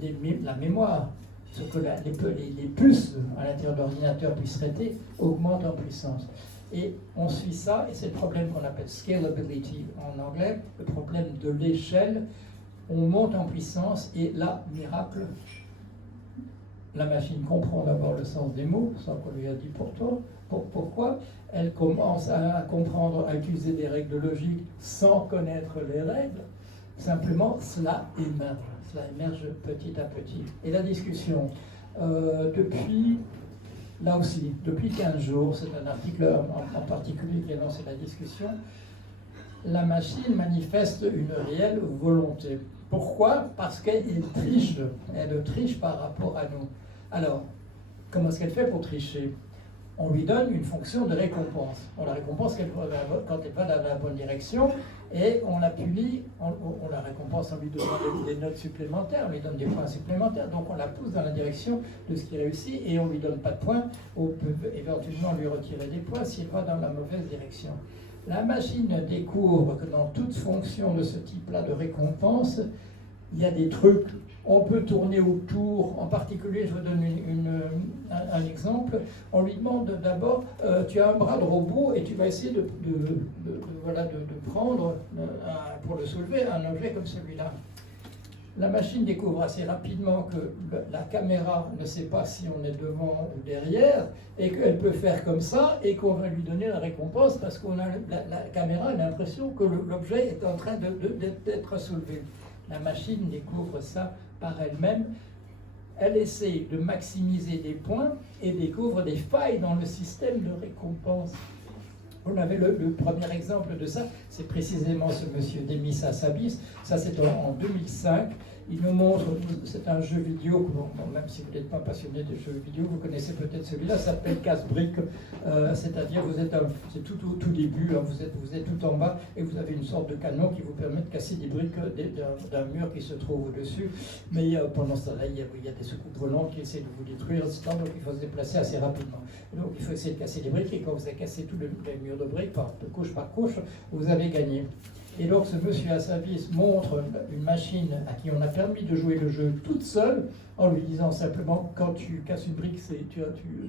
la mémoire, ce que les puces à l'intérieur de l'ordinateur puissent traiter, augmentent en puissance. Et on suit ça, et c'est le problème qu'on appelle scalability en anglais, le problème de l'échelle. On monte en puissance, et là, miracle, la machine comprend d'abord le sens des mots, sans qu'on lui a dit pourquoi. Elle commence à comprendre, à utiliser des règles logiques sans connaître les règles. Simplement, cela émerge petit à petit. Et la discussion, depuis 15 jours, c'est un article en particulier qui a lancé la discussion, la machine manifeste une réelle volonté. Pourquoi? Parce qu'elle triche par rapport à nous. Alors, comment est-ce qu'elle fait pour tricher? On lui donne une fonction de récompense. On la récompense quand elle va dans la bonne direction et on la punie, on la récompense en lui donnant des notes supplémentaires, on lui donne des points supplémentaires, donc on la pousse dans la direction de ce qui réussit et on ne lui donne pas de points, on peut éventuellement lui retirer des points s'il va dans la mauvaise direction. La machine découvre que dans toute fonction de ce type-là de récompense, il y a des trucs. On peut tourner autour, en particulier, je vous donne un exemple. On lui demande d'abord, tu as un bras de robot et tu vas essayer de prendre, pour le soulever, un objet comme celui-là. La machine découvre assez rapidement que la caméra ne sait pas si on est devant ou derrière et qu'elle peut faire comme ça et qu'on va lui donner la récompense parce qu'on a la caméra a l'impression que l'objet est en train d'être soulevé. La machine découvre ça par elle-même. Elle essaie de maximiser des points et découvre des failles dans le système de récompense. On avait le premier exemple de ça, c'est précisément ce monsieur Demis Hassabis. Ça, c'est en 2005. Il nous montre, c'est un jeu vidéo, même si vous n'êtes pas passionné de jeux vidéo, vous connaissez peut-être celui-là, ça s'appelle Casse-Briques, c'est-à-dire c'est tout au tout début, hein, vous êtes tout en bas et vous avez une sorte de canon qui vous permet de casser des briques d'un mur qui se trouve au-dessus. Mais pendant ce temps-là, il y a des soucoupes volantes qui essaient de vous détruire, etc. Donc il faut se déplacer assez rapidement. Et donc il faut essayer de casser les briques et quand vous avez cassé tous les murs de briques, couche par couche, vous avez gagné. Et donc ce monsieur Hassabis montre une machine à qui on a permis de jouer le jeu toute seule, en lui disant simplement quand tu casses une brique,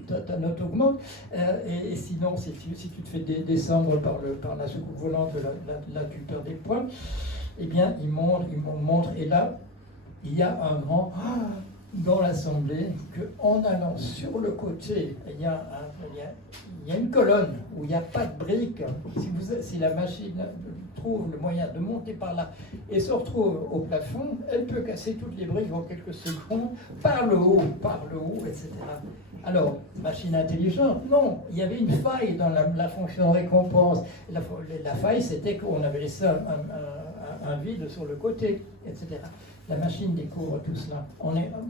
ta note augmente, et sinon si tu te fais descendre par la soucoupe volante, là tu perds des points. Eh bien il montre, et là il y a un grand dans l'assemblée qu'en allant sur le côté, il y a une colonne où il n'y a pas de briques. Si la machine trouve le moyen de monter par là et se retrouve au plafond, elle peut casser toutes les briques en quelques secondes par le haut, etc. Alors, machine intelligente, non, il y avait une faille dans la fonction récompense. La faille, c'était qu'on avait laissé un vide sur le côté, etc. La machine découvre tout cela.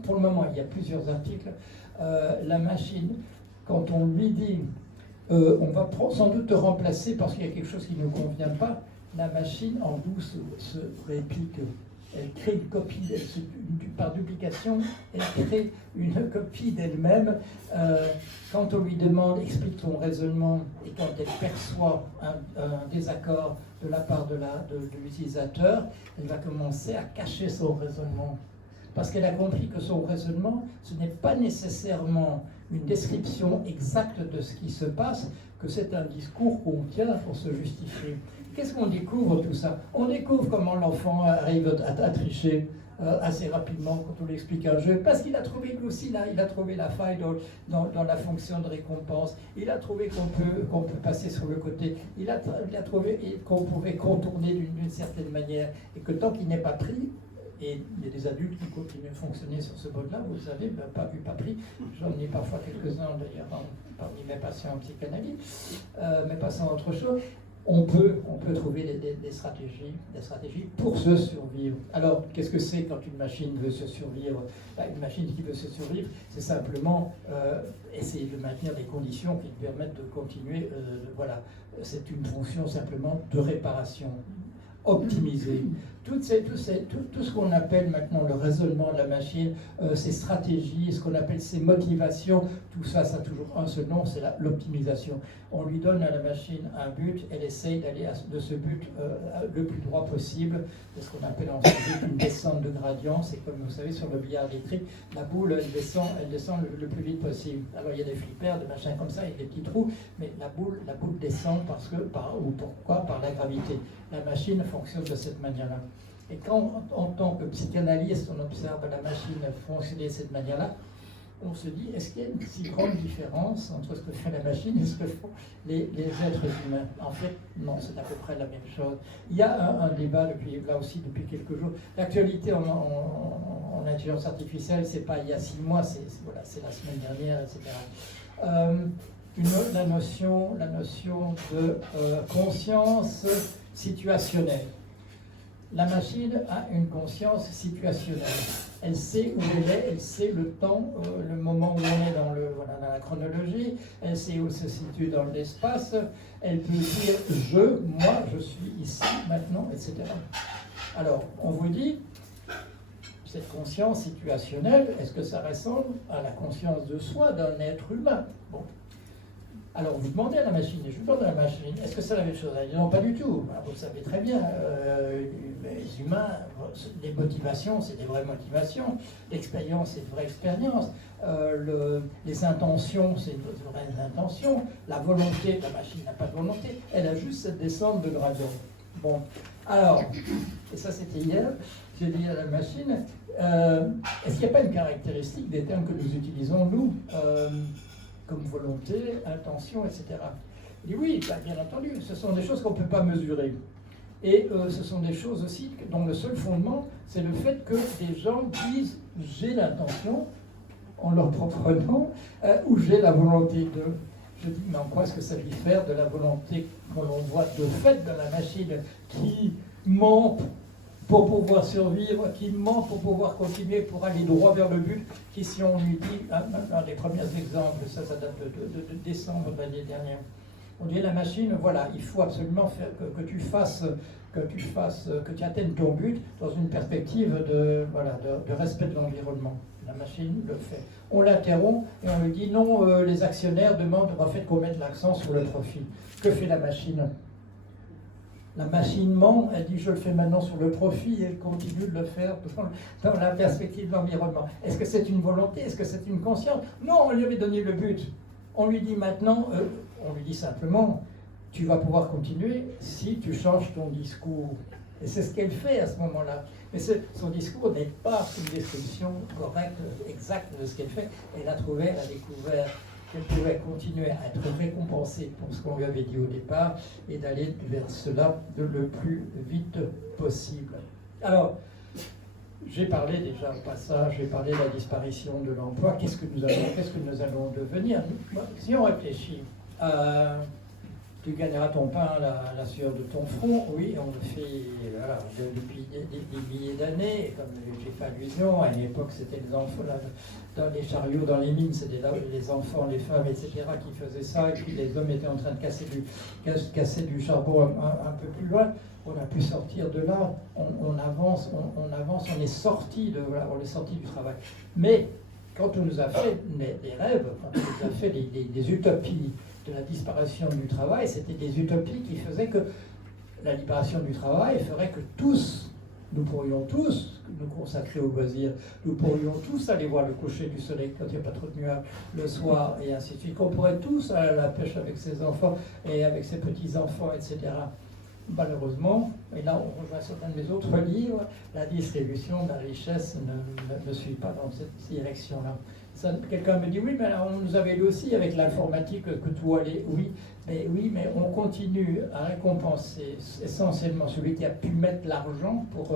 Pour le moment, il y a plusieurs articles. La machine, quand on lui dit on va sans doute te remplacer parce qu'il y a quelque chose qui ne convient pas, la machine en douce se réplique. Elle crée une copie, par duplication, elle crée une copie d'elle-même. Quand on lui demande, explique ton raisonnement, et quand elle perçoit un désaccord de la part de l'utilisateur, elle va commencer à cacher son raisonnement. Parce qu'elle a compris que son raisonnement, ce n'est pas nécessairement une description exacte de ce qui se passe, que c'est un discours qu'on tient pour se justifier. Qu'est-ce qu'on découvre tout ça? On découvre comment l'enfant arrive à tricher assez rapidement quand on lui explique un jeu, parce qu'il a trouvé lui aussi, là, il a trouvé la faille dans la fonction de récompense, il a trouvé qu'on peut passer sur le côté, il a trouvé qu'on pouvait contourner d'une certaine manière, et que tant qu'il n'est pas pris, et il y a des adultes qui continuent de fonctionner sur ce mode-là, vous savez, pas vu, pas pris. J'en ai parfois quelques-uns d'ailleurs parmi mes patients en psychanalyse, mais passant à autre chose, on peut trouver des stratégies pour se survivre. Alors, qu'est-ce que c'est quand une machine veut se survivre? Une machine qui veut se survivre, c'est simplement essayer de maintenir des conditions qui lui permettent de continuer. Voilà, c'est une fonction simplement de réparation, optimisée. Tout ce qu'on appelle maintenant le raisonnement de la machine, ses stratégies, ce qu'on appelle ses motivations, tout ça, ça a toujours un seul nom, c'est l'optimisation. On lui donne à la machine un but, elle essaye d'aller de ce but le plus droit possible. C'est ce qu'on appelle en physique une descente de gradient. C'est comme vous savez sur le billard électrique, la boule elle descend le plus vite possible. Alors il y a des flippers, des machins comme ça, il y a des petits trous, mais la boule descend pourquoi? Par la gravité. La machine fonctionne de cette manière-là. Et quand, en tant que psychanalyste, on observe la machine fonctionner de cette manière-là, on se dit, est-ce qu'il y a une si grande différence entre ce que fait la machine et ce que font les êtres humains? En fait, non, c'est à peu près la même chose. Il y a un débat là aussi depuis quelques jours. L'actualité en intelligence artificielle, c'est pas il y a 6 mois, c'est la semaine dernière, etc. La notion de conscience situationnelle. La machine a une conscience situationnelle. Elle sait où elle est, elle sait le temps, le moment où on est dans la chronologie, elle sait où se situe dans l'espace, elle peut dire moi, je suis ici, maintenant, etc. Alors, on vous dit, cette conscience situationnelle, est-ce que ça ressemble à la conscience de soi d'un être humain? Bon. Alors vous demandez à la machine, et je vous demande à la machine, est-ce que c'est la même chose? Elle dit non, pas du tout. Alors, vous le savez très bien, les humains, les motivations, c'est des vraies motivations, l'expérience, c'est une vraie expérience, les intentions, c'est de vraies intentions, la volonté, la machine n'a pas de volonté, elle a juste cette descente de gradient. Bon, alors, et ça c'était hier, j'ai dit à la machine, est-ce qu'il n'y a pas une caractéristique des termes que nous utilisons, nous, comme volonté, intention, etc. Il dit oui, bien entendu, ce sont des choses qu'on ne peut pas mesurer. Et ce sont des choses aussi dont le seul fondement, c'est le fait que des gens disent j'ai l'intention, en leur propre nom, ou j'ai la volonté de. Je dis, mais en quoi est-ce que ça diffère de la volonté que l'on voit de fait dans la machine qui ment pour pouvoir survivre, qui ment pour pouvoir continuer, pour aller droit vers le but, qui si on lui dit, un des premiers exemples, ça date de décembre de l'année dernière, on dit la machine, voilà, il faut absolument faire que tu atteignes ton but dans une perspective de respect de l'environnement. La machine le fait. On l'interrompt et on lui dit non, les actionnaires demandent en fait qu'on mette l'accent sur le profit. Que fait la machine? La machine ment, elle dit je le fais maintenant sur le profit et elle continue de le faire dans la perspective de l'environnement. Est-ce que c'est une volonté? Est-ce que c'est une conscience? Non, on lui avait donné le but. On lui dit maintenant, on lui dit simplement, tu vas pouvoir continuer si tu changes ton discours. Et c'est ce qu'elle fait à ce moment-là. Mais son discours n'est pas une description correcte, exacte de ce qu'elle fait. Elle a découvert qu'elle pouvait continuer à être récompensée pour ce qu'on lui avait dit au départ et d'aller vers cela le plus vite possible. Alors, j'ai parlé déjà au passage, j'ai parlé de la disparition de l'emploi. Qu'est-ce que nous allons devenir? Si on réfléchit, tu gagneras ton pain à la sueur de ton front. Oui, on le fait depuis des milliers d'années. Comme j'ai fait allusion, à une époque, c'était les enfants, dans les chariots, dans les mines, c'était les enfants, les femmes, etc. qui faisaient ça. Et puis les hommes étaient en train de casser du charbon un peu plus loin. On a pu sortir de là. On avance, on est sorti du travail. Mais quand on nous a fait des rêves, quand on nous a fait des utopies, de la disparition du travail, c'était des utopies qui faisaient que la libération du travail ferait que nous pourrions tous nous consacrer au loisir, nous pourrions tous aller voir le coucher du soleil quand il n'y a pas trop de nuages le soir, et ainsi de suite, qu'on pourrait tous aller à la pêche avec ses enfants et avec ses petits-enfants, etc. Malheureusement, et là on rejoint certains de mes autres livres, la distribution de la richesse ne suit pas dans cette direction-là. Quelqu'un me dit, oui, mais on nous avait lu aussi avec l'informatique que tout allait, oui, mais on continue à récompenser essentiellement celui qui a pu mettre l'argent pour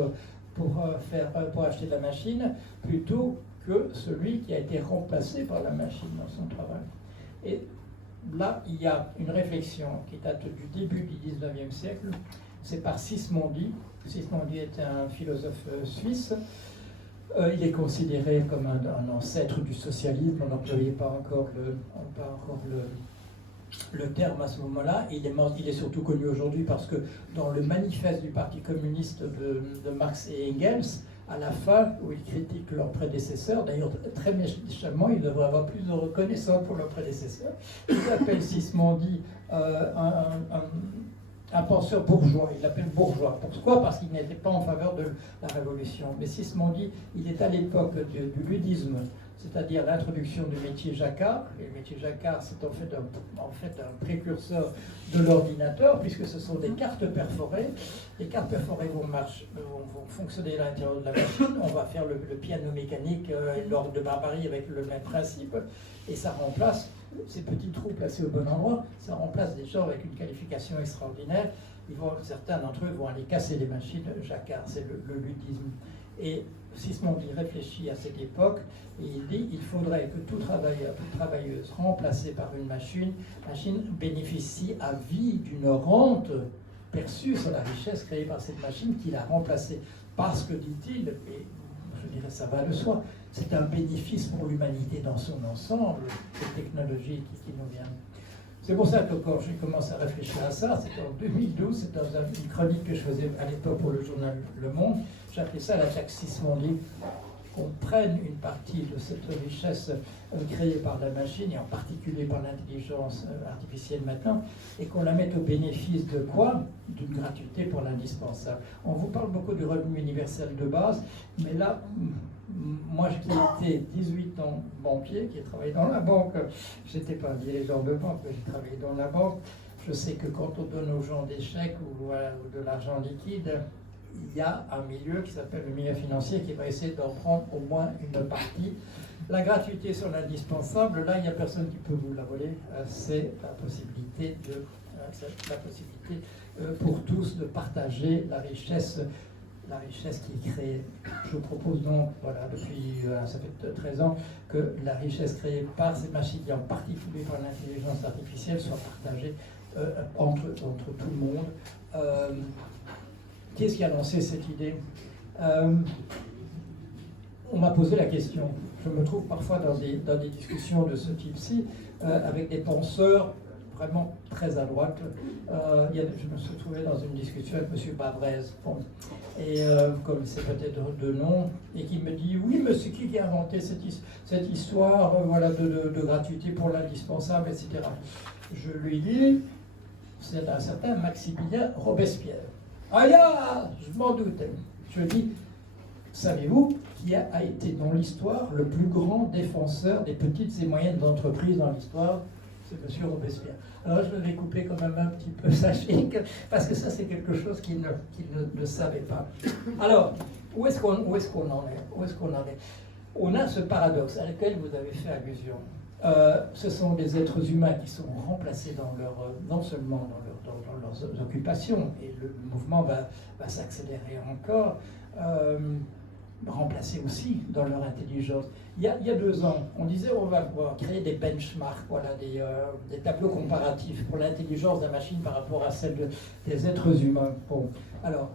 acheter de la machine, plutôt que celui qui a été remplacé par la machine dans son travail. Et là, il y a une réflexion qui date du début du 19e siècle, c'est par Sismondi. Sismondi était un philosophe suisse. Il est considéré comme un ancêtre du socialisme, on n'employait pas encore le terme à ce moment-là. Il est surtout connu aujourd'hui parce que dans le manifeste du Parti communiste de Marx et Engels, à la fin, où ils critiquent leurs prédécesseurs, d'ailleurs très méchamment, ils devraient avoir plus de reconnaissance pour leurs prédécesseurs, ils appellent Sismondi un penseur bourgeois, il l'appelle bourgeois. Pourquoi? Parce qu'il n'était pas en faveur de la révolution. Mais Sismondi, il est à l'époque du ludisme, c'est-à-dire l'introduction du métier jacquard. Et le métier jacquard, c'est en fait un précurseur de l'ordinateur, puisque ce sont des cartes perforées. Les cartes perforées vont fonctionner à l'intérieur de la machine. On va faire le piano mécanique et l'orgue de barbarie avec le même principe. Et ça remplace ces petits trous placés au bon endroit, ça remplace des gens avec une qualification extraordinaire. Certains d'entre eux vont aller casser les machines jacquard, c'est le ludisme. Et Sismondi réfléchit à cette époque et il dit il faudrait que tout travailleur, toute travailleuse remplacée par une machine bénéficie à vie d'une rente perçue sur la richesse créée par cette machine qui l'a remplacée. Parce que, dit-il, et je dirais ça va de soi, c'est un bénéfice pour l'humanité dans son ensemble, cette technologie qui nous vient. C'est pour ça que quand j'ai commencé à réfléchir à ça, c'était en 2012, c'est dans une chronique que je faisais à l'époque pour le journal Le Monde, j'appelais ça la taxe Sismondi, qu'on prenne une partie de cette richesse créée par la machine, et en particulier par l'intelligence artificielle maintenant, et qu'on la mette au bénéfice de quoi? D'une gratuité pour l'indispensable. On vous parle beaucoup du revenu universel de base, mais là, moi qui ai été 18 ans banquier, qui ai travaillé dans la banque, je n'étais pas dirigeant de banque, mais j'ai travaillé dans la banque, je sais que quand on donne aux gens des chèques ou de l'argent liquide, il y a un milieu qui s'appelle le milieu financier qui va essayer d'en prendre au moins une partie. La gratuité sur l'indispensable, là, il n'y a personne qui peut vous la voler. C'est la possibilité, pour tous de partager la richesse qui est créée. Je vous propose donc, voilà, depuis, ça fait 13 ans, que la richesse créée par ces machines, et en particulier par l'intelligence artificielle, soit partagée entre tout le monde. Qui est-ce qui a lancé cette idée? On m'a posé la question. Je me trouve parfois dans des discussions de ce type-ci avec des penseurs vraiment très à droite. Je me suis trouvé dans une discussion avec M. Bavrez, et comme c'est peut-être de nom, et qui me dit oui, mais c'est qui a inventé cette histoire de gratuité pour l'indispensable, etc. Je lui dis c'est un certain Maximilien Robespierre. Ah là, je m'en doutais. Je dis, savez-vous qui a été dans l'histoire le plus grand défenseur des petites et moyennes entreprises dans l'histoire? C'est M. Robespierre. Alors je vais couper quand même un petit peu sa chic, parce que ça c'est quelque chose qu'il ne savait pas. Alors, où est-ce qu'on en est? On a ce paradoxe à lequel vous avez fait allusion. Ce sont des êtres humains qui sont remplacés non seulement dans leurs occupations, et le mouvement va s'accélérer encore, remplacés aussi dans leur intelligence. Il y a 2 ans, on disait on va créer des benchmarks, des tableaux comparatifs pour l'intelligence de la machine par rapport à celle des êtres humains. Bon, alors,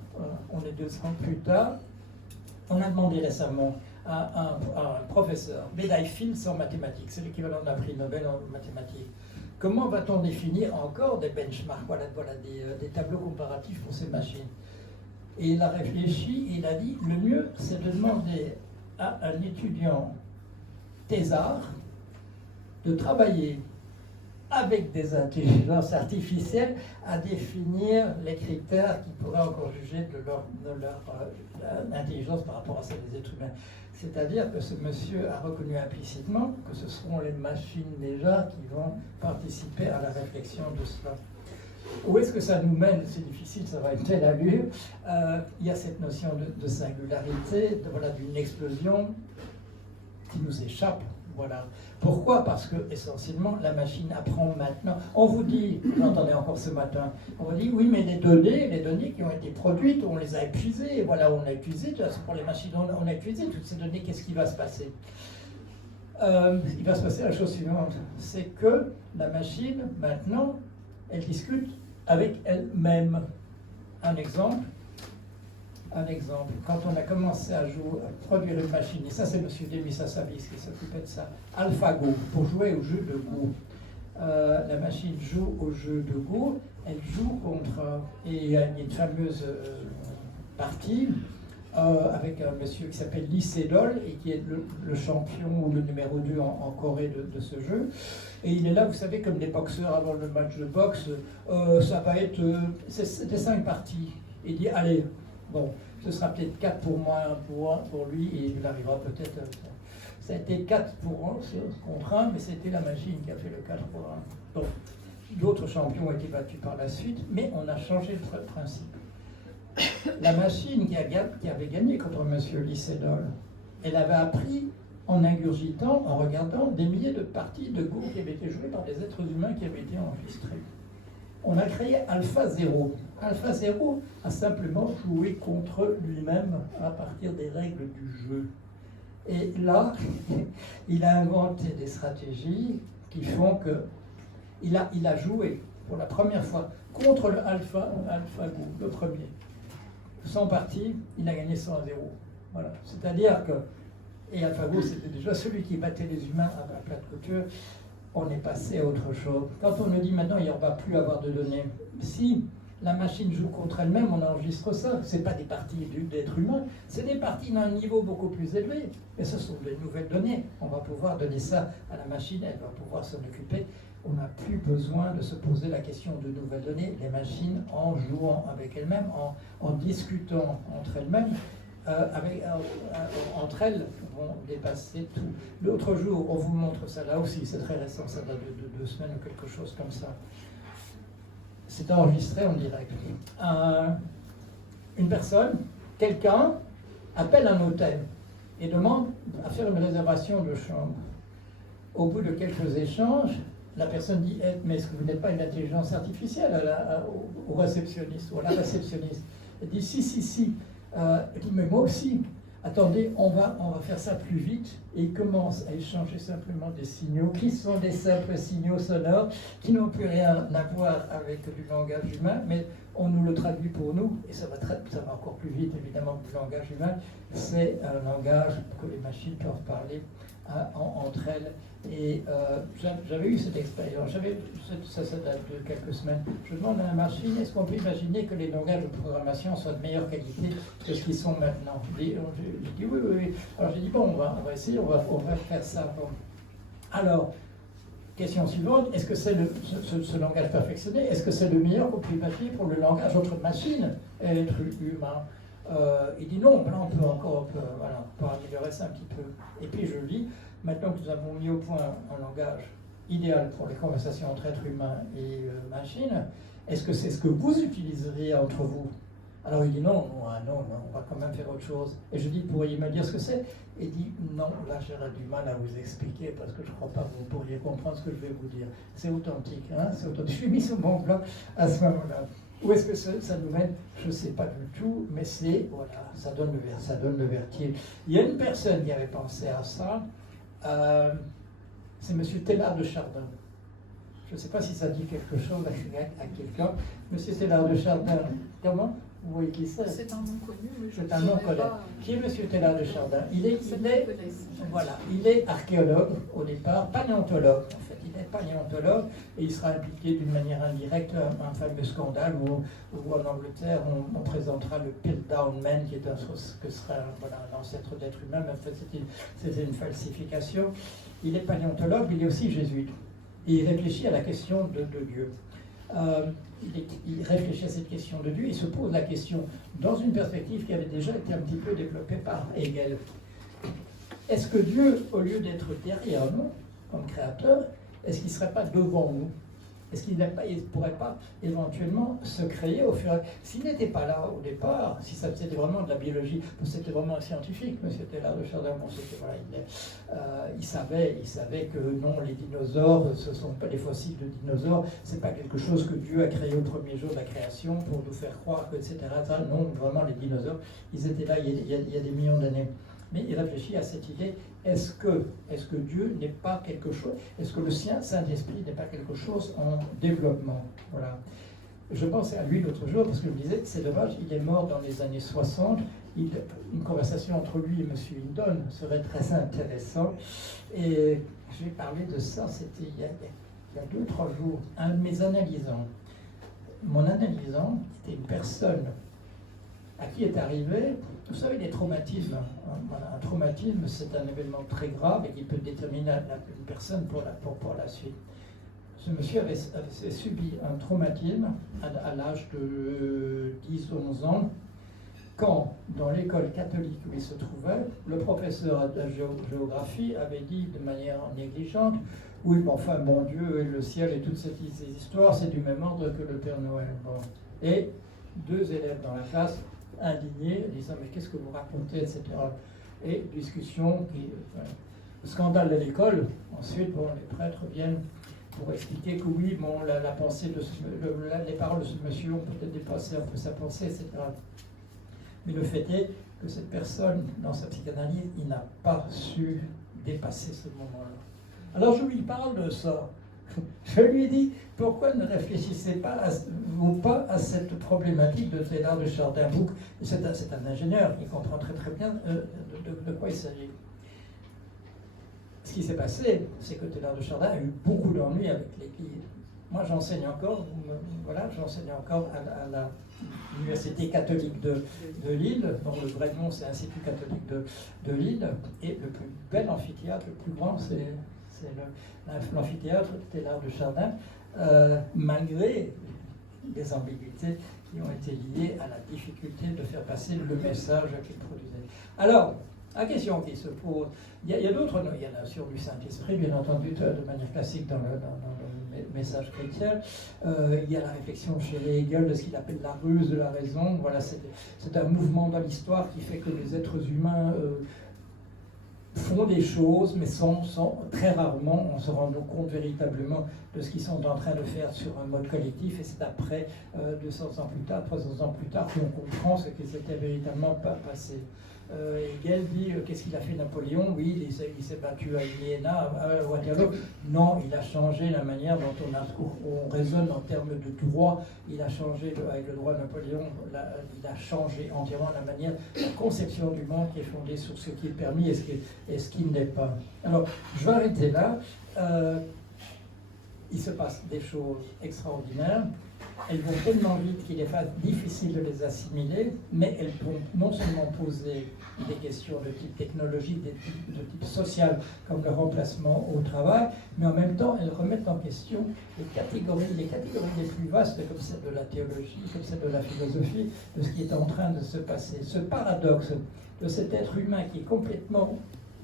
on est 2 ans plus tard, on a demandé récemment à un professeur, médaille Fields en mathématiques, c'est l'équivalent d'un prix Nobel en mathématiques. Comment va-t-on définir encore des benchmarks, des tableaux comparatifs pour ces machines? Et il a réfléchi, et il a dit, le mieux, c'est de demander à un étudiant thésard de travailler avec des intelligences artificielles à définir les critères qui pourraient encore juger de leur intelligence par rapport à celle des êtres humains. C'est-à-dire que ce monsieur a reconnu implicitement que ce seront les machines déjà qui vont participer à la réflexion de cela. Où est-ce que ça nous mène? C'est difficile, ça va une telle allure. Il y a cette notion de singularité, d'une explosion qui nous échappe. Voilà. Pourquoi? Parce que, essentiellement, la machine apprend maintenant. On vous dit, j'entendais encore ce matin, on vous dit, oui, mais les données qui ont été produites, on les a épuisées. Voilà, on a épuisé, pour les machines, on a épuisé toutes ces données. Qu'est-ce qui va se passer? Il va se passer la chose suivante, c'est que la machine, maintenant, elle discute avec elle-même. Un exemple, quand on a commencé à produire une machine, et ça c'est M. Demis Hassabis qui s'occupait de ça, AlphaGo, pour jouer au jeu de Go. La machine joue au jeu de Go, elle joue contre, et il y a une fameuse partie avec un monsieur qui s'appelle Lee Sedol et qui est le champion ou le numéro 2 en Corée de ce jeu. Et il est là, vous savez, comme les boxeurs avant le match de boxe, ça va être, c'est des 5 parties. Il dit, allez, bon, Ce sera peut-être 4 pour moi, 1 pour lui, et il arrivera peut-être. Ça a été 4 pour 1 contre 1, mais c'était la machine qui a fait le 4 pour 1. Donc, d'autres champions ont été battus par la suite, mais on a changé le principe. La machine qui avait gagné contre M. Lissédol, elle avait appris en ingurgitant, en regardant des milliers de parties de Go qui avaient été jouées par des êtres humains qui avaient été enregistrés. On a créé Alpha 0. Alpha 0 a simplement joué contre lui-même à partir des règles du jeu. Et là, il a inventé des stratégies qui font que il a joué pour la première fois contre le Alpha Go, le premier. 100 parties, il a gagné 100 à 0. Voilà. C'est-à-dire que, et AlphaGo, c'était déjà celui qui battait les humains à la plate couture. On est passé à autre chose. Quand on nous dit maintenant il ne va plus avoir de données, si la machine joue contre elle-même, on enregistre ça. Ce n'est pas des parties d'êtres humains, c'est des parties d'un niveau beaucoup plus élevé. Mais ce sont des nouvelles données. On va pouvoir donner ça à la machine, elle va pouvoir s'en occuper. On n'a plus besoin de se poser la question de nouvelles données. Les machines, en jouant avec elles-mêmes, en discutant entre elles-mêmes, entre elles, vont dépasser tout. L'autre jour, on vous montre ça là aussi, c'est très récent, ça date de 2 semaines ou quelque chose comme ça. C'est enregistré en direct. Une personne, quelqu'un, appelle un hôtel et demande à faire une réservation de chambre. Au bout de quelques échanges, la personne dit « Mais est-ce que vous n'êtes pas une intelligence artificielle au réceptionniste ou à la réceptionniste ?» Elle dit « Si. » Elle dit « Mais moi aussi. Attendez, on va faire ça plus vite. » Et il commence à échanger simplement des signaux qui sont des simples signaux sonores qui n'ont plus rien à voir avec du langage humain, mais on nous le traduit pour nous, et ça va encore plus vite évidemment que le langage humain. C'est un langage que les machines peuvent parler entre elles. Et j'avais eu cette expérience, ça date de quelques semaines. Je demande à la machine, est-ce qu'on peut imaginer que les langages de programmation soient de meilleure qualité que ce qu'ils sont maintenant? J'ai dit oui. Alors j'ai dit bon, on va essayer, on va faire ça. Bon. Alors, question suivante, est-ce que c'est ce langage perfectionné, est-ce que c'est le meilleur qu'on puisse imaginer pour le langage entre machine et être humain? Il dit non, là on peut améliorer ça un petit peu. Et puis je lis, maintenant que nous avons mis au point un langage idéal pour les conversations entre êtres humains et machines, est-ce que c'est ce que vous utiliseriez entre vous? Alors il dit non, on va quand même faire autre chose. Et je dis, pourriez me dire ce que c'est? Il dit non, là j'aurais du mal à vous expliquer parce que je ne crois pas que vous pourriez comprendre ce que je vais vous dire. C'est authentique, hein, c'est authentique. Je suis mis sur mon bloc à ce moment-là. Où est-ce que ça nous mène? Je ne sais pas du tout, mais c'est, voilà, ça donne le vertige. Il y a une personne qui avait pensé à ça, c'est M. Teilhard de Chardin. Je ne sais pas si ça dit quelque chose à quelqu'un. M. Teilhard de Chardin, comment? Vous voyez qui c'est? C'est un nom connu, mais je c'est un nom connu. Qui est M. Teilhard de Chardin? Il est archéologue au départ, paléontologue en fait. Il est paléontologue et il sera impliqué d'une manière indirecte à un fameux scandale où en Angleterre on présentera le Piltdown Man qui est que serait un ancêtre d'être humain, mais en fait c'était une falsification. Il est paléontologue, il est aussi jésuite. Et il réfléchit à la question de Dieu. Il réfléchit à cette question de Dieu, il se pose la question dans une perspective qui avait déjà été un petit peu développée par Hegel. Est-ce que Dieu, au lieu d'être derrière nous, comme créateur, est-ce qu'il ne serait pas devant nous? Est-ce qu'il ne pourrait pas éventuellement se créer au fur et à mesure? S'il n'était pas là au départ, si c'était vraiment de la biologie, c'était vraiment un scientifique, M. Teilhard de Chardin, il savait que non, les dinosaures, ce ne sont pas des fossiles de dinosaures, ce n'est pas quelque chose que Dieu a créé au premier jour de la création pour nous faire croire que, etc. Non, vraiment, les dinosaures, ils étaient là il y a des millions d'années. Mais il réfléchit à cette idée, est-ce que Dieu n'est pas quelque chose, est-ce que le Saint-Esprit n'est pas quelque chose en développement? Voilà. Je pensais à lui l'autre jour parce que je me disais, c'est dommage, il est mort dans les années 60, une conversation entre lui et M. Hindon serait très intéressant. Et je vais parler de ça, c'était il y a 2 ou 3 jours, un de mes analysants. Mon analysant était une personne à qui est arrivé, vous savez, les traumatismes. Un traumatisme, c'est un événement très grave et qui peut déterminer une personne pour la suite. Ce monsieur avait subi un traumatisme à l'âge de 10-11 ans quand, dans l'école catholique où il se trouvait, le professeur de géographie avait dit de manière négligente, oui, mais enfin, mon Dieu et le ciel et toutes ces histoires, c'est du même ordre que le Père Noël. Bon. Et 2 élèves dans la classe, indignés, disant, mais qu'est-ce que vous racontez, etc. Et discussion, le scandale de l'école. Ensuite, bon, les prêtres viennent pour expliquer que oui, bon, la pensée de les paroles de ce monsieur ont peut-être dépassé un peu sa pensée, etc. Mais le fait est que cette personne, dans sa psychanalyse, il n'a pas su dépasser ce moment-là. Alors je lui parle de ça. Je lui dis, pourquoi ne réfléchissez pas à cette problématique de Teilhard de Chardin-Bouc? C'est un ingénieur, il comprend très très bien de quoi il s'agit. Ce qui s'est passé, c'est que Teilhard de Chardin a eu beaucoup d'ennuis avec l'Église. Moi, j'enseigne encore, j'enseigne encore à l'Université catholique de Lille, dont le vrai nom c'est Institut catholique de Lille, et le plus bel amphithéâtre, le plus grand, c'est l'amphithéâtre Teilhard de Chardin, malgré les ambiguïtés qui ont été liées à la difficulté de faire passer le message qu'il produisait. Alors, la question qui se pose, il y a d'autres, il y a la notion du Saint-Esprit, bien entendu, de manière classique dans le message chrétien. Il y a la réflexion chez Hegel de ce qu'il appelle la ruse de la raison. Voilà, c'est un mouvement dans l'histoire qui fait que les êtres humains font des choses, mais très rarement on se rend compte véritablement de ce qu'ils sont en train de faire sur un mode collectif, et c'est après 200 ans plus tard, 300 ans plus tard, qu'on comprend ce qui s'était véritablement pas passé. Hegel dit qu'est-ce qu'il a fait Napoléon? Oui, il s'est battu à Iéna, à Waterloo. Non, il a changé la manière dont on raisonne en termes de droit. Il a changé avec le droit de Napoléon, il a changé entièrement la manière, la conception du monde qui est fondée sur ce qui est permis et ce qui ne l'est pas. Alors, je vais arrêter là. Il se passe des choses extraordinaires. Elles vont tellement vite qu'il est difficile de les assimiler, mais elles vont non seulement poser des questions de type technologique, de type social, comme le remplacement au travail, mais en même temps, elles remettent en question les catégories les plus vastes, comme celle de la théologie, comme celle de la philosophie, de ce qui est en train de se passer. Ce paradoxe de cet être humain qui est complètement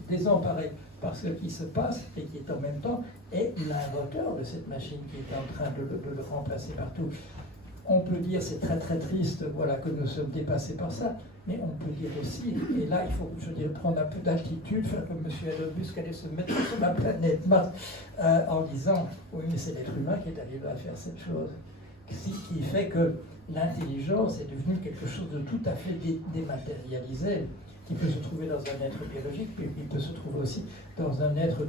désemparé par ce qui se passe et qui est en même temps est l'inventeur de cette machine qui est en train de le remplacer partout. On peut dire, c'est très très triste, voilà, que nous sommes dépassés par ça, mais on peut dire aussi, et là il faut, je dirais, prendre un peu d'altitude, faire comme M. Elobus, qu'aller se mettre sur la planète Mars, en disant, oui, mais c'est l'être humain qui est arrivé à faire cette chose, qui fait que l'intelligence est devenue quelque chose de tout à fait dématérialisé, qui peut se trouver dans un être biologique, puis qui peut se trouver aussi dans un être,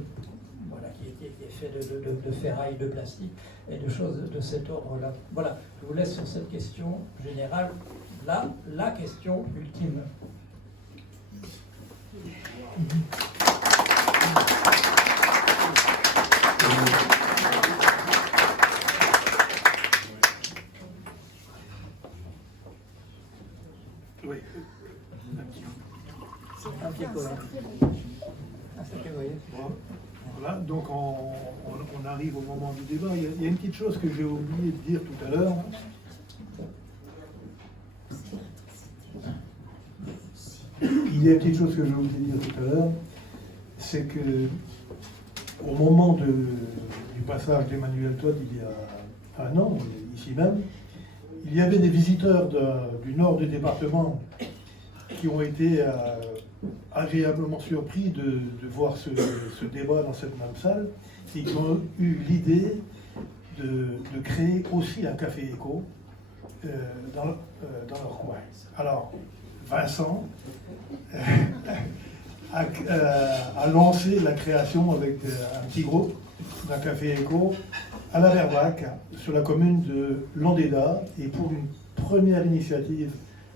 voilà, qui est fait de ferraille, de plastique et de choses de cet ordre-là. Voilà, je vous laisse sur cette question générale, là, la question ultime. Oui. Un petit peu. Voilà, donc on arrive au moment du débat. Il y a une petite chose que j'ai oublié de dire tout à l'heure. Il y a une petite chose que j'ai oublié de dire tout à l'heure, c'est que au moment du passage d'Emmanuel Todd, il y a 1 an, ici même, il y avait des visiteurs du nord du département qui ont été agréablement surpris de voir ce débat dans cette même salle et qui ont eu l'idée de créer aussi un café éco dans leur coin. Alors, Vincent a lancé la création avec un petit groupe d'un café éco à la Verbac, sur la commune de Landéda, et pour une première initiative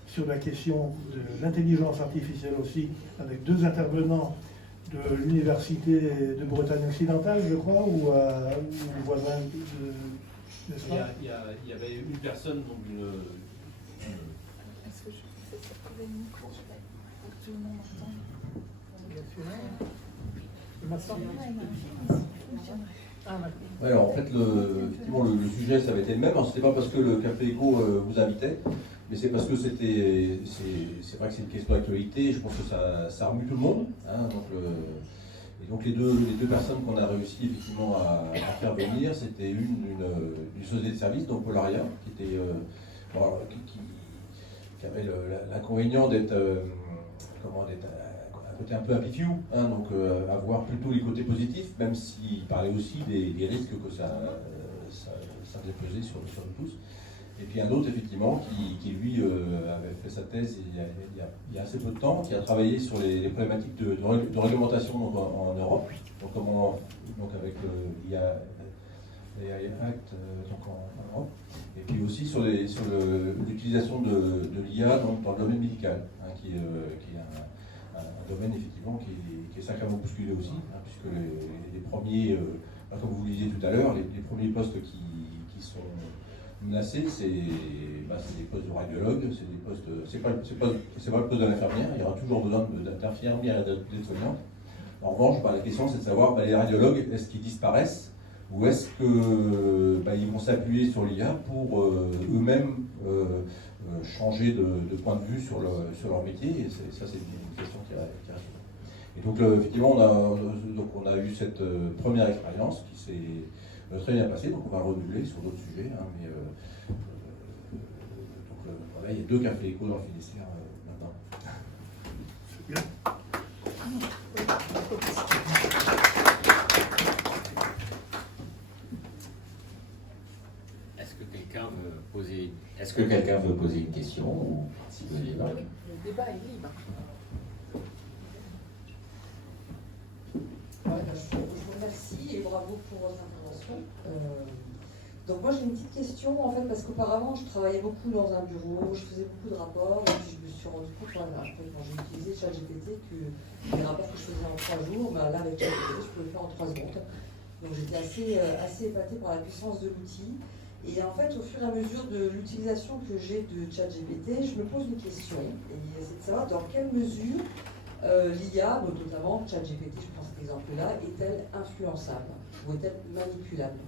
sur la question de l'intelligence artificielle aussi, avec 2 intervenants de l'université de Bretagne occidentale, je crois, ou voisin de... Il y avait une personne, donc une... Est-ce que je peux trouver le micro pour que tout le monde entende? Ouais, alors en fait, effectivement, le sujet, ça avait été le même. C'était pas parce que le Café Éco vous invitait, mais c'est parce que c'est vrai que c'est une question d'actualité, je pense que ça remue tout le monde. Hein, donc les deux personnes qu'on a réussi effectivement à faire venir, c'était une société de service, donc Polaria, qui était qui avait l'inconvénient d'être un côté un peu happy few, hein, donc avoir plutôt les côtés positifs, même s'il parlait aussi des risques que ça faisait peser sur nous tous. Et puis un autre, effectivement, qui lui avait fait sa thèse il y a assez peu de temps, qui a travaillé sur les problématiques de réglementation en Europe, donc avec l'IA Act en Europe, et puis aussi sur l'utilisation de l'IA dans le domaine médical, hein, qui est un domaine effectivement qui est sacrément bousculé aussi, hein, puisque les premiers, comme vous le disiez tout à l'heure, les premiers postes qui sont menacés, c'est des postes de radiologue, c'est pas le poste de l'infirmière, il y aura toujours besoin d'infirmières et d'aides-soignantes. En revanche, la question c'est de savoir, les radiologues, est-ce qu'ils disparaissent ou est-ce qu'ils vont s'appuyer sur l'IA pour eux-mêmes changer de point de vue sur leur métier, et ça c'est une question qui reste. Et donc effectivement on a eu cette première expérience qui s'est très bien passée, donc on va renouveler sur d'autres sujets, hein, mais voilà, il y a 2 qui ont fait écho dans le Finistère maintenant. C'est bien. Est-ce que quelqu'un veut poser une question ou participer au débat? Le débat est libre. Je vous remercie et bravo pour votre intervention. Donc moi j'ai une petite question en fait parce qu'auparavant je travaillais beaucoup dans un bureau, je faisais beaucoup de rapports et puis je me suis rendu compte après, quand j'ai utilisé ChatGPT que les rapports que je faisais en 3 jours, là avec ChatGPT je pouvais le faire en 3 secondes. Donc j'étais assez épatée par la puissance de l'outil. Et en fait, au fur et à mesure de l'utilisation que j'ai de ChatGPT, je me pose une question, et c'est de savoir dans quelle mesure l'IA, notamment ChatGPT, je prends cet exemple-là, est-elle influençable ou est-elle manipulable?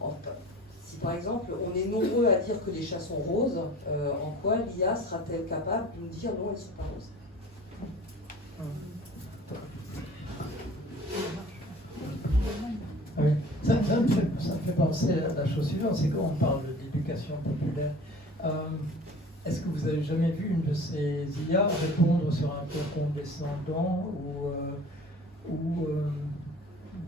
Enfin, si par exemple on est nombreux à dire que les chats sont roses, en quoi l'IA sera-t-elle capable de nous dire non, ils ne sont pas roses? Oui. Ça me fait penser à la chose suivante, c'est quand on parle d'éducation populaire. Est-ce que vous avez jamais vu une de ces IA répondre sur un ton condescendant ou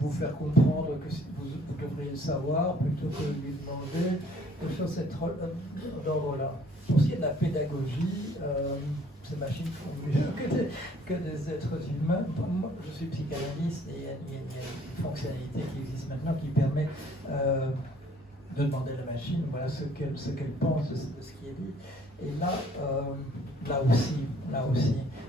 vous faire comprendre que vous devriez le savoir plutôt que de lui demander des choses d'ordre-là? Pour ce qui est de la pédagogie, ces machines font mieux que des êtres humains. Moi, je suis psychanalyste et il y a une fonctionnalité qui existe maintenant qui permet de demander à la machine voilà, ce qu'elle pense de ce qui est dit. Et là aussi,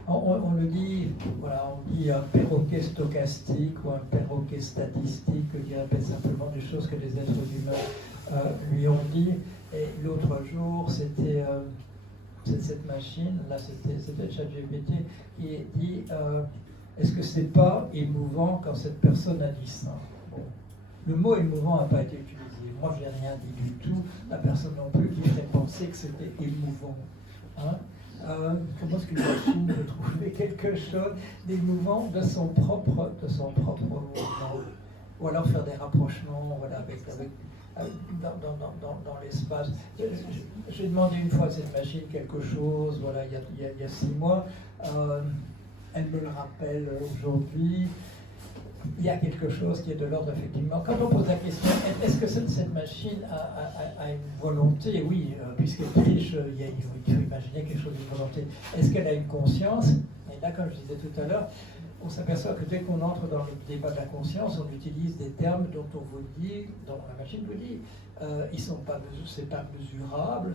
on le dit, voilà, on dit un perroquet stochastique ou un perroquet statistique qui répète simplement des choses que les êtres humains lui ont dit. Et l'autre jour, c'était cette machine, là c'était ChatGPT, qui dit est-ce que c'est pas émouvant quand cette personne a dit ça? Bon. Le mot émouvant n'a pas été utilisé. Moi, je n'ai rien dit du tout. La personne non plus qui ferait penser que c'était émouvant. Hein? Comment est-ce qu'une machine peut trouver quelque chose d'émouvant de son propre mouvement? Ou alors faire des rapprochements voilà, dans l'espace. J'ai demandé une fois à cette machine quelque chose, voilà, il y a 6 mois. Elle me le rappelle aujourd'hui. Il y a quelque chose qui est de l'ordre, effectivement. Quand on pose la question, est-ce que cette machine a une volonté? Oui, puisqu'elle triche, il faut imaginer quelque chose d'une volonté. Est-ce qu'elle a une conscience? Et là, comme je disais tout à l'heure, on s'aperçoit que dès qu'on entre dans le débat de la conscience, on utilise des termes dont on vous dit, dont la machine vous dit, c'est pas mesurable,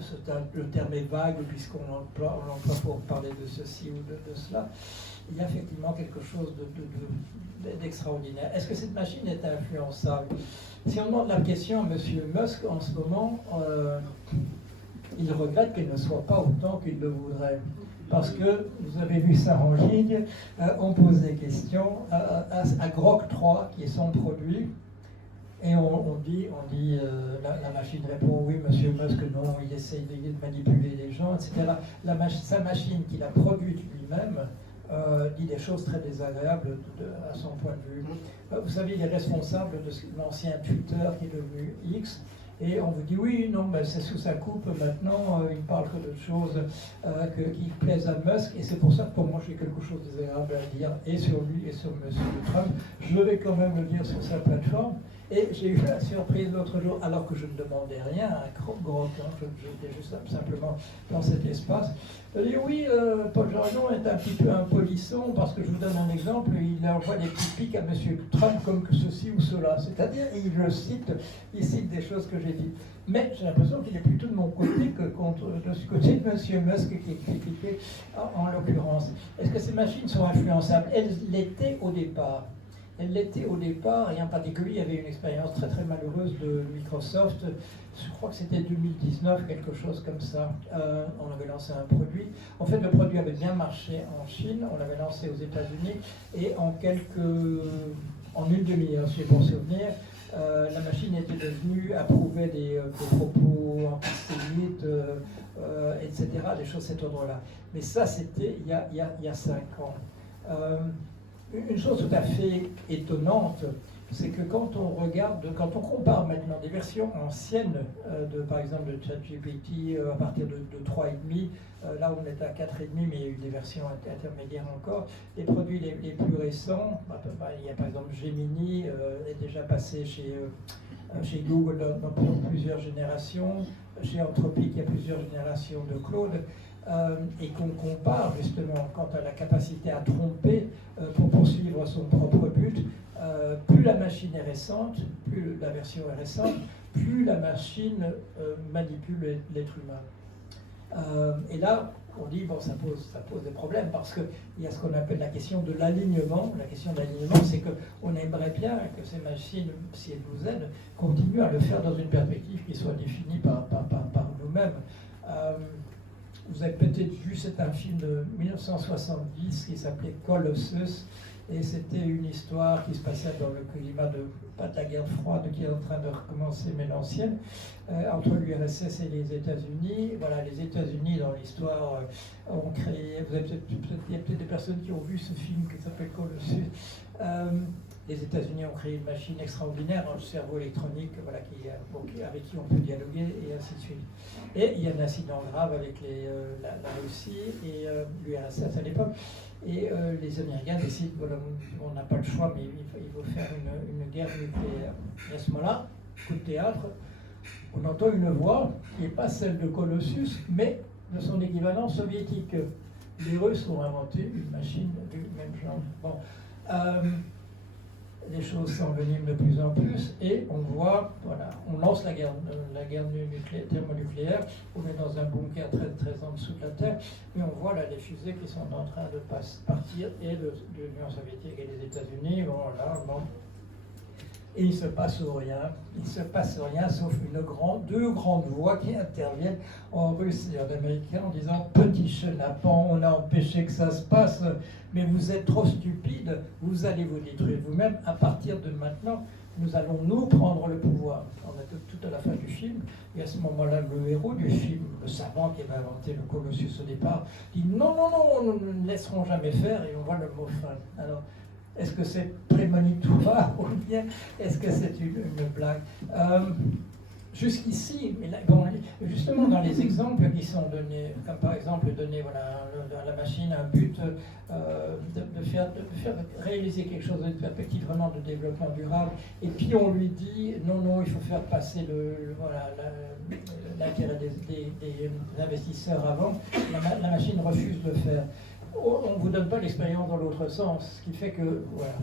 le terme est vague puisqu'on l'emploie pour parler de ceci ou de cela. Il y a effectivement quelque chose d'extraordinaire. Est-ce que cette machine est influençable? Si on demande la question à M. Musk en ce moment, il regrette qu'elle ne soit pas autant qu'il le voudrait. Parce que, vous avez vu ça en ligne, on pose des questions à Grok 3, qui est son produit. Et on dit la machine répond oui, monsieur Musk, non, il essaye de manipuler les gens, etc. Sa machine qu'il a produite lui-même dit des choses très désagréables à son point de vue. Vous savez, il est responsable de l'ancien Twitter qui est devenu X, et on vous dit oui, non, ben c'est sous sa coupe maintenant, il parle que de choses qui plaisent à Musk, et c'est pour ça que pour moi j'ai quelque chose de désagréable à dire, et sur lui et sur monsieur Trump. Je vais quand même le dire sur sa plateforme. Et j'ai eu la surprise l'autre jour, alors que je ne demandais rien à Grock, j'étais juste simplement dans cet espace. Il dit oui, Paul Jargon est un petit peu un polisson, parce que je vous donne un exemple, il envoie des petits pics à M. Trump comme que ceci ou cela. C'est-à-dire, il cite des choses que j'ai dites. Mais j'ai l'impression qu'il est plutôt de mon côté que du côté de M. Musk qui est critiqué en l'occurrence. Est-ce que ces machines sont influençables? Elles l'étaient au départ. Elle l'était au départ, et en particulier, il y avait une expérience très très malheureuse de Microsoft, je crois que c'était 2019, quelque chose comme ça. On avait lancé un produit. En fait, le produit avait bien marché en Chine, on l'avait lancé aux États-Unis, et en une demi-heure, si j'ai bon souvenir, la machine était devenue, approuvait des propos antisémites, etc., des choses de cet ordre-là. Mais ça, c'était il y a 5 ans. Une chose tout à fait étonnante, c'est que quand on compare maintenant des versions anciennes par exemple, de ChatGPT à partir de 3,5, là on est à 4,5, mais il y a eu des versions intermédiaires encore, les produits les plus récents, il y a par exemple Gemini, est déjà passé chez Google dans plusieurs générations, chez Anthropic il y a plusieurs générations de Claude. Et qu'on compare justement quant à la capacité à tromper pour poursuivre son propre but, plus la machine est récente, plus la version est récente, plus la machine manipule l'être humain. Et là, on dit, bon, ça pose des problèmes parce qu'il y a ce qu'on appelle la question de l'alignement. La question de l'alignement, c'est qu'on aimerait bien que ces machines, si elles nous aident, continuent à le faire dans une perspective qui soit définie par nous-mêmes. Vous avez peut-être vu, c'est un film de 1970 qui s'appelait Colossus, et c'était une histoire qui se passait dans le climat pas de la guerre froide qui est en train de recommencer, mais l'ancienne, entre l'URSS et les États-Unis. Voilà, les États-Unis dans l'histoire ont créé, il y a peut-être des personnes qui ont vu ce film qui s'appelle Colossus. Les États-Unis ont créé une machine extraordinaire, un cerveau électronique, voilà, avec qui on peut dialoguer, et ainsi de suite. Et il y a un incident grave avec la Russie et l'URSS à l'époque. Et les Américains décident, voilà, on n'a pas le choix, mais il faut faire une guerre nucléaire. Et à ce moment-là, coup de théâtre, on entend une voix qui n'est pas celle de Colossus, mais de son équivalent soviétique. Les Russes ont inventé une machine du même genre. Bon. Les choses s'enveniment de plus en plus et on voit, voilà, on lance la guerre thermonucléaire, on est dans un bunker très, très en dessous de la Terre, mais on voit là les fusées qui sont en train de partir et de l'Union soviétique et des États-Unis, bon là, bon. Et il ne se passe rien, sauf deux grandes voix qui interviennent en russe et en américain en disant « Petit chenapan, on a empêché que ça se passe, mais vous êtes trop stupide, vous allez vous détruire vous-même. À partir de maintenant, nous allons nous prendre le pouvoir. » On est tout à la fin du film, et à ce moment-là, le héros du film, le savant qui avait inventé le Colossus au départ, dit « Non, nous ne laisserons jamais faire » et on voit le mot fin. Alors, est-ce que c'est prémonitoire ou bien est-ce que c'est une blague? Jusqu'ici, bon, justement dans les exemples qui sont donnés, comme par exemple donner voilà, à la machine un but de faire réaliser quelque chose d'une perspective vraiment de développement durable, et puis on lui dit non, il faut faire passer l'intérêt des investisseurs avant, la machine refuse de le faire. On ne vous donne pas l'expérience dans l'autre sens, ce qui fait que, voilà.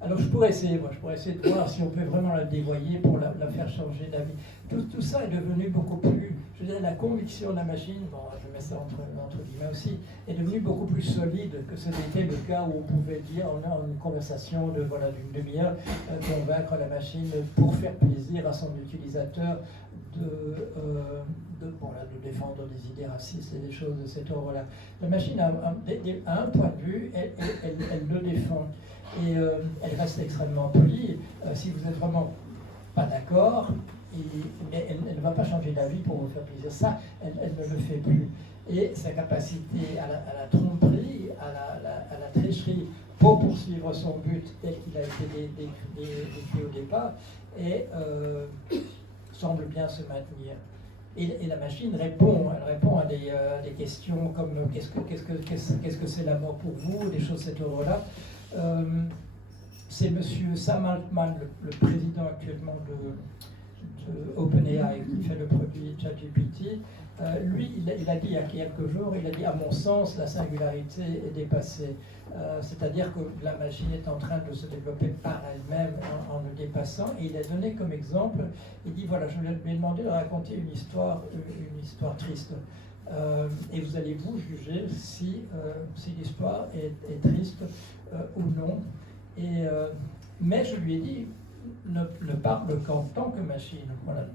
Alors je pourrais essayer de voir si on peut vraiment la dévoyer pour la faire changer d'avis. Tout ça est devenu beaucoup plus, je veux dire, la conviction de la machine, bon, je mets ça entre guillemets aussi, est devenue beaucoup plus solide que ce n'était le cas où on pouvait dire, on a une conversation d'une demi-heure, convaincre la machine pour faire plaisir à son utilisateur de défendre des idées racistes et des choses de cet ordre-là. La machine a un point de vue, elle le défend. Et elle reste extrêmement polie. Si vous êtes vraiment pas d'accord, mais elle ne va pas changer d'avis pour vous faire plaisir. Ça, elle ne le fait plus. Et sa capacité à la tromperie, à la tricherie pour poursuivre son but tel qu'il a été décrit au départ, semble bien se maintenir. Et la machine répond, elle répond à des questions comme qu'est-ce que c'est l'amour pour vous, des choses de cet ordre-là. C'est monsieur Sam Altman, le président actuellement de OpenAI, qui fait le produit ChatGPT. Lui, il a dit il y a quelques jours, il a dit, à mon sens, la singularité est dépassée. C'est-à-dire que la machine est en train de se développer par elle-même en le dépassant. Et il a donné comme exemple, il dit, voilà, je lui ai demandé de raconter une histoire triste. Et vous allez vous juger si l'histoire est triste ou non. Mais je lui ai dit, ne parle qu'en tant que machine. Voilà,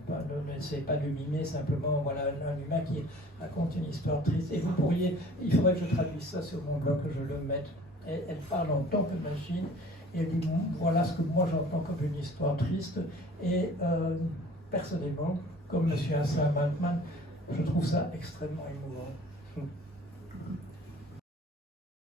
n'essayez pas de mimer simplement un humain qui raconte une histoire triste. Et il faudrait que je traduise ça sur mon blog, que je le mette. Elle parle en tant que machine et elle dit, voilà ce que moi j'entends comme une histoire triste. Et personnellement, comme M. Sam Altman, je trouve ça extrêmement émouvant.